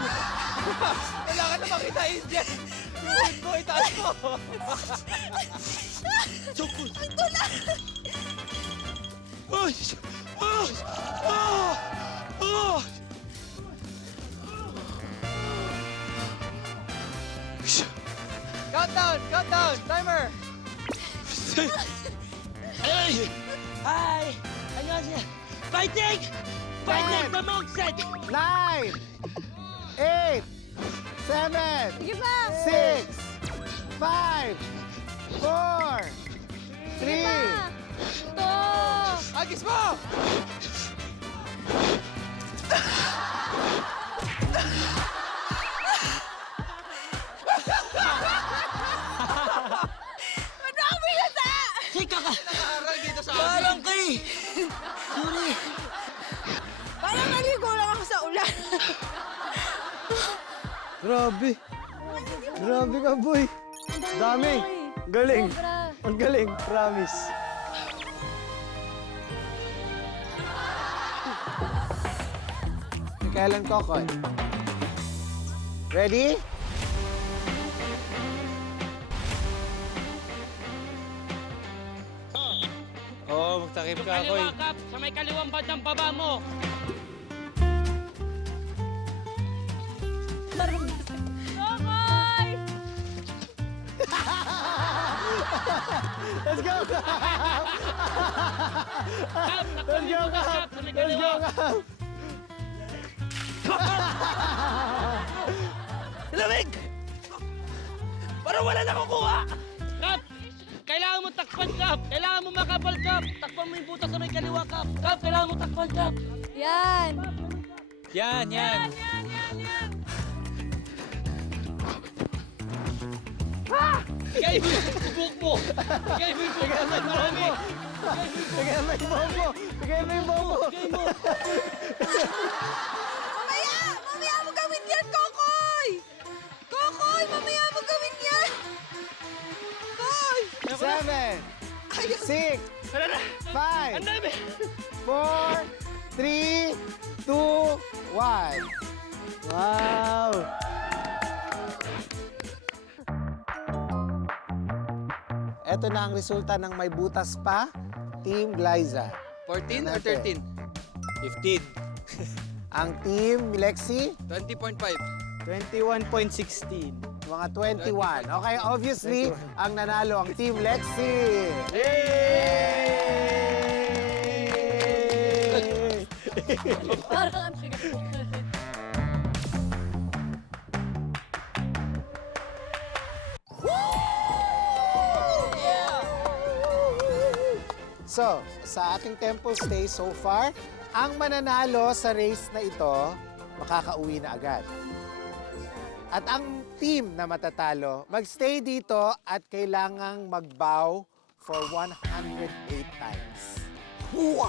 Wala ka na makita, Angel. Buhay ko, itaas ko. Sukul! Ay! Ah! Ah! Ah! Countdown, timer. Ay! Hi! 안녕하세요. 파이팅! 파이팅! 더먹set! 9, 8, 7, Sige pa! 6, 5, 4, 3, Ito! Agis mo! Sika ka! Nakaharang dito sa Parang kay! Sorry! Parang naligo lang ako sa ulan. Grabe. Grabe ka, boy. Dami. Galing. Sobra. Ang galing, promise. Kailan Kokoy? Ready? Oo, magtakip ka ako. Kaliwa kap sa may kaliwang bandang baba mo. Kokoy! Let's go, Kap! Kap, Let's go, Kap! sa may Let's go, kaliwa. Kap! Lamig! Parang wala nakukuha! Kap! Kailangan mo takpan, Kap! Kailangan mo makapal, Kap! Takpan mo yung butas sa may kaliwa, Kap! Kap, kailangan mo takpan, Kap! Yan! Yan. Bigay mo yung bubuk mo! Bigay mo yung bubuk mo! Marami! Bigay mo yung bombo! Bigay mo yung bombo! Bigay mo! Mamaya! Mamaya mo gawin yan, Kokoy! Kokoy! Mamaya mo gawin yan! Koy! 7, 6, 5, Ang dami! 4, 3, 2, 1. Wow! Ito na ang resulta ng may butas pa, Team Glyza. 14 or Natin. 13? 15. Ang Team Lexi, 20.5. 21.16. mga 21. Okay, obviously, ang nanalo ang Team Lexi. Parang ang bigat. So, sa ating temple stay so far, ang mananalo sa race na ito, makakauwi na agad. At ang team na matatalo, magstay dito at kailangang magbow for 108 times. Oh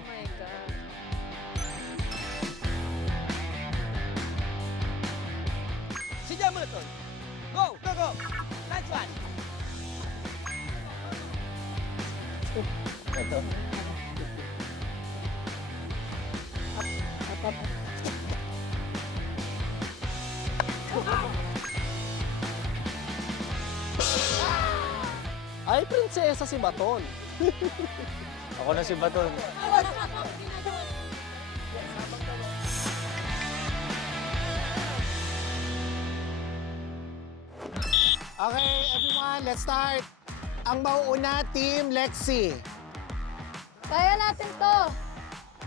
my God. Sidya mo na to! Go! Go! Go! Nice one! Ito. Ay, prinsesa si Baton. Ako na si Baton. Okay, everyone, let's start. Ang mauuna, Team Lexi. Kaya natin to.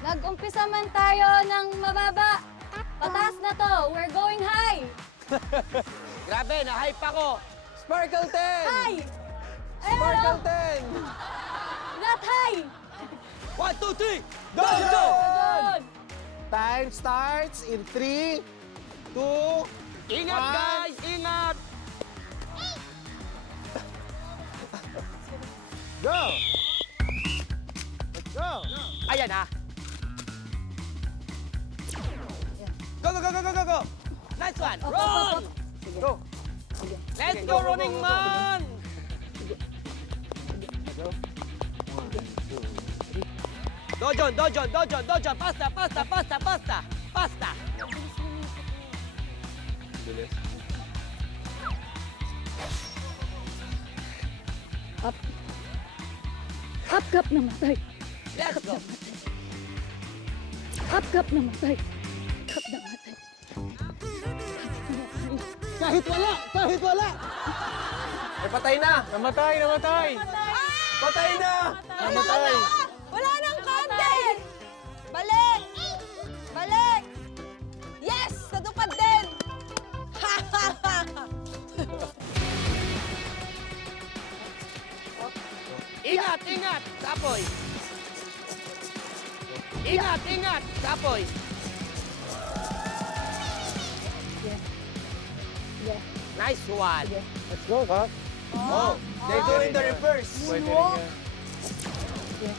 Nag-umpisa man tayo ng mababa. Pataas na to. We're going high. Grabe, na-hype ako! Sparkle 10! High! Sparkle Ayun, 10! not high! 1, 2, 3! Go! Good! Time starts in 3, 2, Ingat, One. guys! Ingat! Go! Let's go! Ayan ha. Go, go, go, go, go, go, go. Nice one. Roll! Go! Let's go, running man! Dojon, dojon, dojon, dojon. Pasta, pasta, pasta, pasta. Pasta. Bilis. Up cup namatay. Let's go. Up cup namatay. Cup namatay. Kahit wala! Kahit wala! Ay, patay na! Namatay! Namatay! Patay na! Namatay! Wala nang konti! Balik! Balik! Yes! Natupad din! Ingat, ingat. Tapoy. Ingat, ingat. Tapoy. Yeah. Nice one. Let's go, Kap. Oh, they're doing the reverse. Pwede rin yan.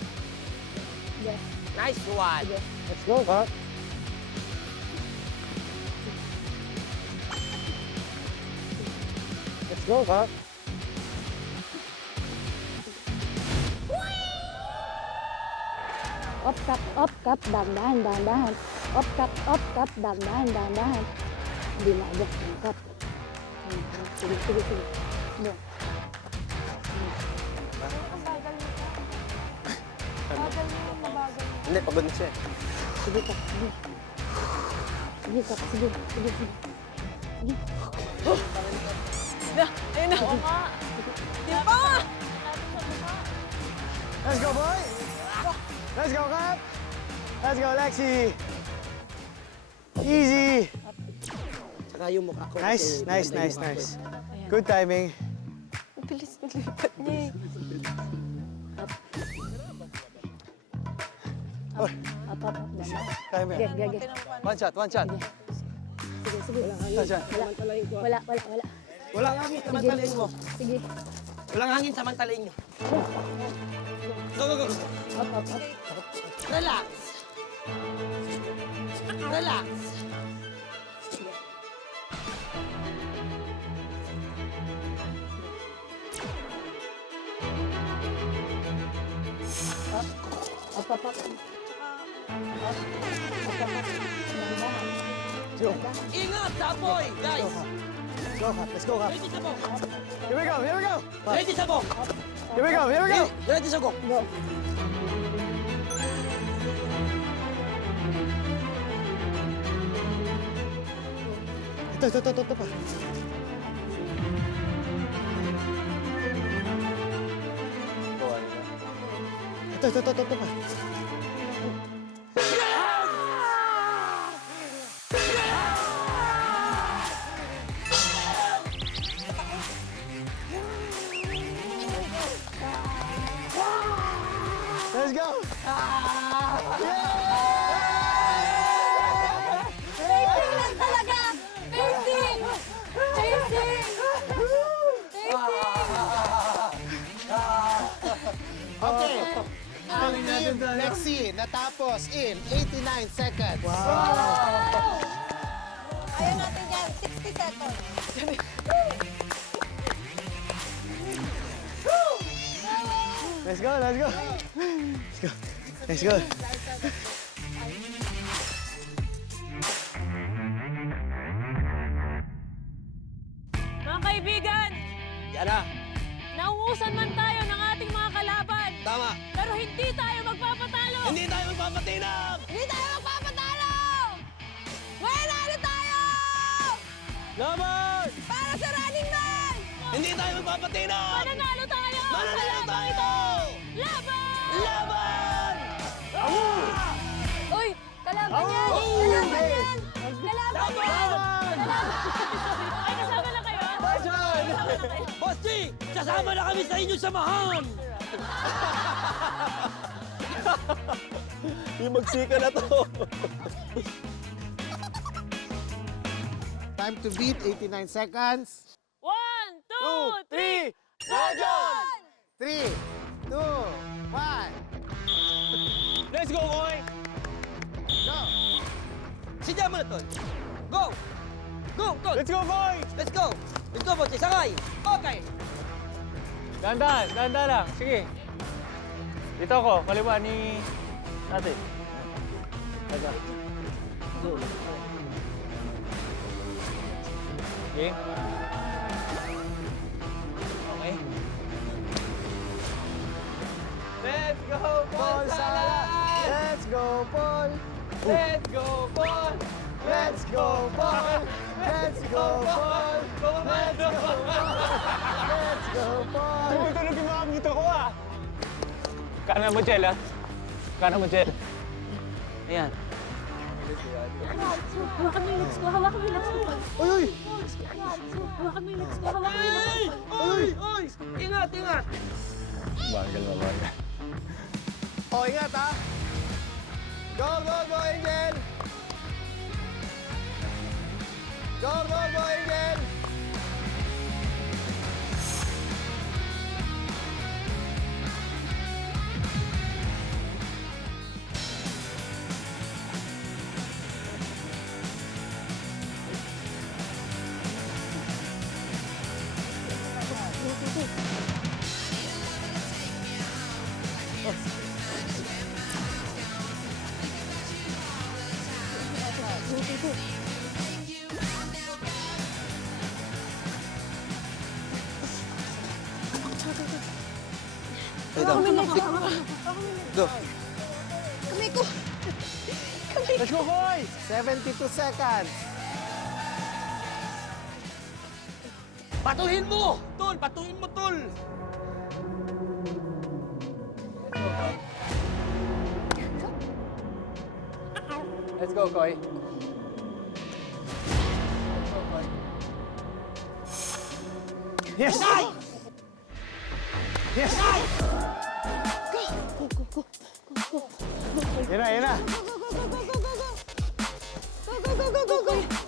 Yeah. Nice one. Let's go, Kap. Let's go, Kap. Up cup, dahan-dahan, dahan-dahan. Up cup, dahan-dahan, dahan-dahan. Hindi maabot ang cup. Sige, sige, sige. Sige. Hindi, pagod na siya. Sige, cup, sige. Sige, cup, sige, sige, sige. Ayun na. Di pa! Let's go, boy! Let's go, Kap! Let's go, Lexi! Easy! Saka yung mukha ko. Nice, nice, nice, nice. Good timing. Ang bilis ng lipat niya eh. Up, dahan-dahan. Timer. Ge, ge, ge. One shot, one shot. Sige, sige. One shot. Wala, wala, wala. Walang hangin, samantalain mo. Sige. Walang hangin, samantalain nyo. Go, go, go. Up. Relax. Relax. Up. Dahan-dahan. Go. Ingat, tapoy, guys. Let's go, Kap. Let's go, Kap. Ready sa bok. Here we go, here we go. Ready sa bok. Here we go, here we go. Ready sa bok. Go. Ito pa. Ito pa. Let's go! Pacing lang talaga! Pacing! Pacing! Okay. Ang team Lexi natapos in 89 seconds. Ayaw natin yan. 60 seconds. Let's go, let's go. Let's go. Mga kaibigan, Yan na. nauusan man tayo ng ating mga kalaban. Tama. Pero hindi tayo magpapatalo. Hindi tayo magpapatinag. Hindi tayo magpapatalo! Mananalo tayo! Laban! Para sa Running Man! Hindi tayo magpapatinag. Mananalo tayo! Mananalo sa labang tayo! ito! Laban! Laban! Uy! Kalaban yan! Kalaban yan! Kalaban yan! Ay, kasama na kayo? Boss G, kasama na kami sa inyong samahan. Yung magsika na to. Time to beat, 89 seconds. 1, 2, 3! Dojon! 3, 1. Let's go, boy! Go! Sidya mo na, tol. Go! Go, tol! Let's go, boy! Let's go! Let's go, boy. Sakay! Okay! Dahan-dahan lang. Sige. Dito ako, kaliwa ni natin. Daga. Okay. Okay. Let's go, Paul Salas! Let's go, Paul! Let's go, Paul! Let's go, Paul! Let's go, Paul! Let's go, Paul! Let's go, Paul! Tumutunog yung mga buto ko ah! Kanan mo, Jel, ah. Kanan mo, Jel. Ayan. Hawakan mo yung legs ko. Hawakan mo yung legs ko. Uy, uy! Hawakan mo yung legs ko. Hawakan mo yung legs ko. Oy! Oy! Ingat, ingat! Bagal. Oh, ingat ha! Go, go, go, Angel! Go, go, go, Angel! Go. Kamay ko. Let's go, boys! 72 seconds. Patuhin mo! Tol! Patuhin mo, tol! Let's go, Koy. Yes! Yes! Yan na, yan na.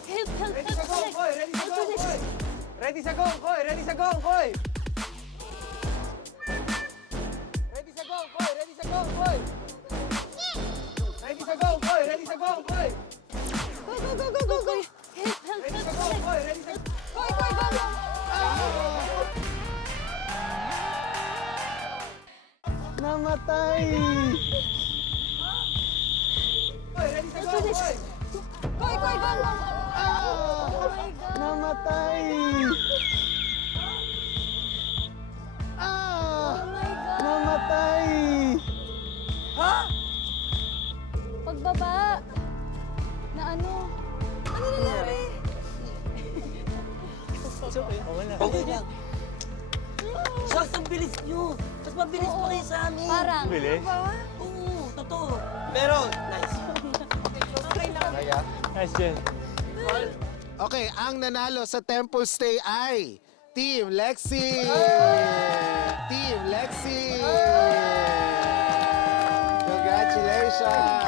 Help, help, Ready sa help. go, Koy! Ready sa go, Koy! Ready sa go, Koy! Ready sa go, Koy! Ready sa go, Koy! Ready sa go, Koy! Ready sa go, Koy! Ready sa go, Koy! Go, go, go, go, go, go. Help, help, Ready sa help. go, Koy! Ready sa go! Koy, Koy, go, go. Namatay! Koy! Ready sa go, Koy! Koy, Koy, go, go. Namatay! Namatay! Pagbaba. Na ano? Ano nangyari? Okay lang. Shucks, ang bilis nyo! Mas mabilis pa kayo sa amin! Parang. Bilis. Oo, totoo. Pero, nice. Nice, Jel. Okay, ang nanalo sa Temple Stay ay Team Lexi! Team Lexi! Congratulations!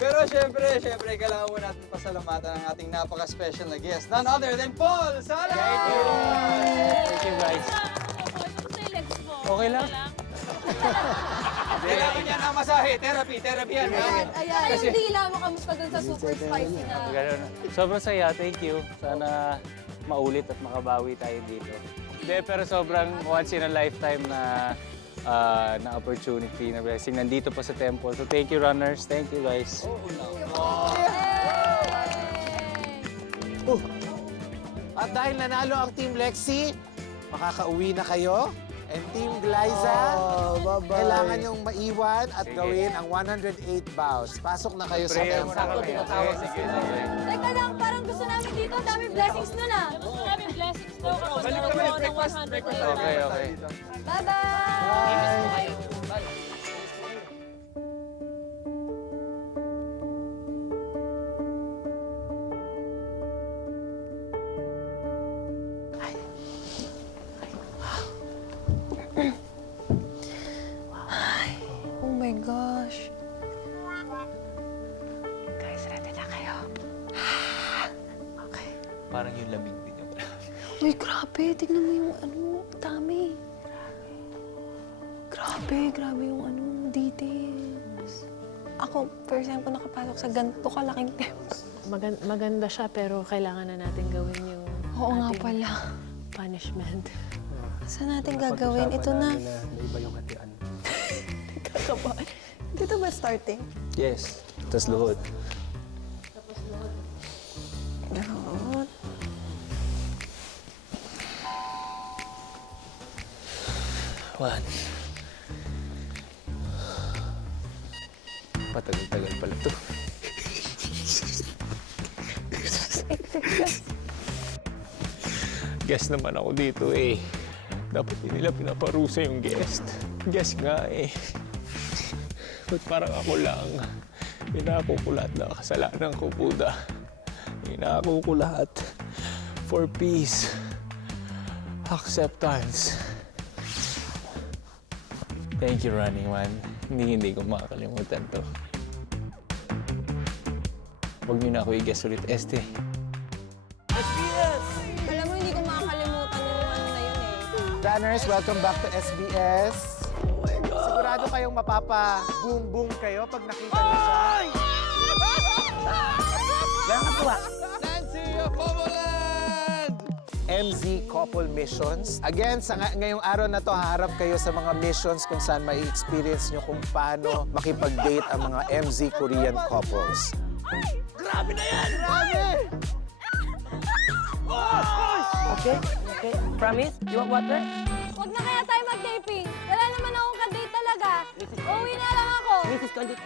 Pero syempre, kailangan mo natin pasalamatan ang ating napaka-special na guest. None other than Paul Salas! Thank you, guys. Okay lang? Kailangan niya ng masahe, therapy yan. Ayan, yung dila mo kamusta dun sa super spicy na. Ganun. Sobrang saya, thank you. Sana maulit at makabawi tayo dito. Hindi, pero sobrang once in a lifetime na opportunity, na blessing. Nandito pa sa temple. So thank you, runners. Thank you, guys. At dahil nanalo ang Team Lexi, makakauwi na kayo. And Team Glyza, kailangan niyong maiwan at gawin ang 108 bows. Pasok na kayo sa Prayer muna temple. kami. Okay, sige. Teka lang, parang gusto namin dito. Dami blessings nun ah. Gusto namin blessings daw kapag nakakuha ng 100. Okay, okay. Bye-bye! Oh my gosh. Guys, ready na kayo? Okay. Parang yung lamig din yung... Uy, grabe. Tignan mo yung dami. Grabe yung details. Ako, first time ko nakapasok sa ganito kalaking temps. Maganda siya pero kailangan na natin gawin yung Oo nga ating pala. punishment. Saan natin gagawin? Ito na. Iba yung hatian. Kakabahan. Dito ba starting? Yes. Tapos luhod. Ganoon. One. Patagal-tagal pala to. Guest naman ako dito eh. Dapat din nila pinaparusa yung guest. Guest nga eh. Ba't parang ako lang? Inako ko lahat ng kasalanan ko, Buddha. Inako ko lahat. For peace. Acceptance. Thank you, Running Man. Hindi ko makakalimutan to. Huwag niyo na ako i-guess ulit, Este. Alam mo, hindi ko makakalimutan yung na yun eh. Runners, welcome back to SBS. Sigurado kayong mapapa-boom-boom kayo pag nakita niyo siya. Nancy of Momoland! MZ Couple Missions. Again, sa ngayong araw na to, haharap kayo sa mga missions kung saan mai-experience nyo kung paano makipag-date ang mga MZ Korean couples. Grabe na yan! Okay? Okay. Promise? You want water? Huwag na kaya tayo mag-taping. Wala naman akong kadate talaga. Uwi na lang ako. Mrs. Condit.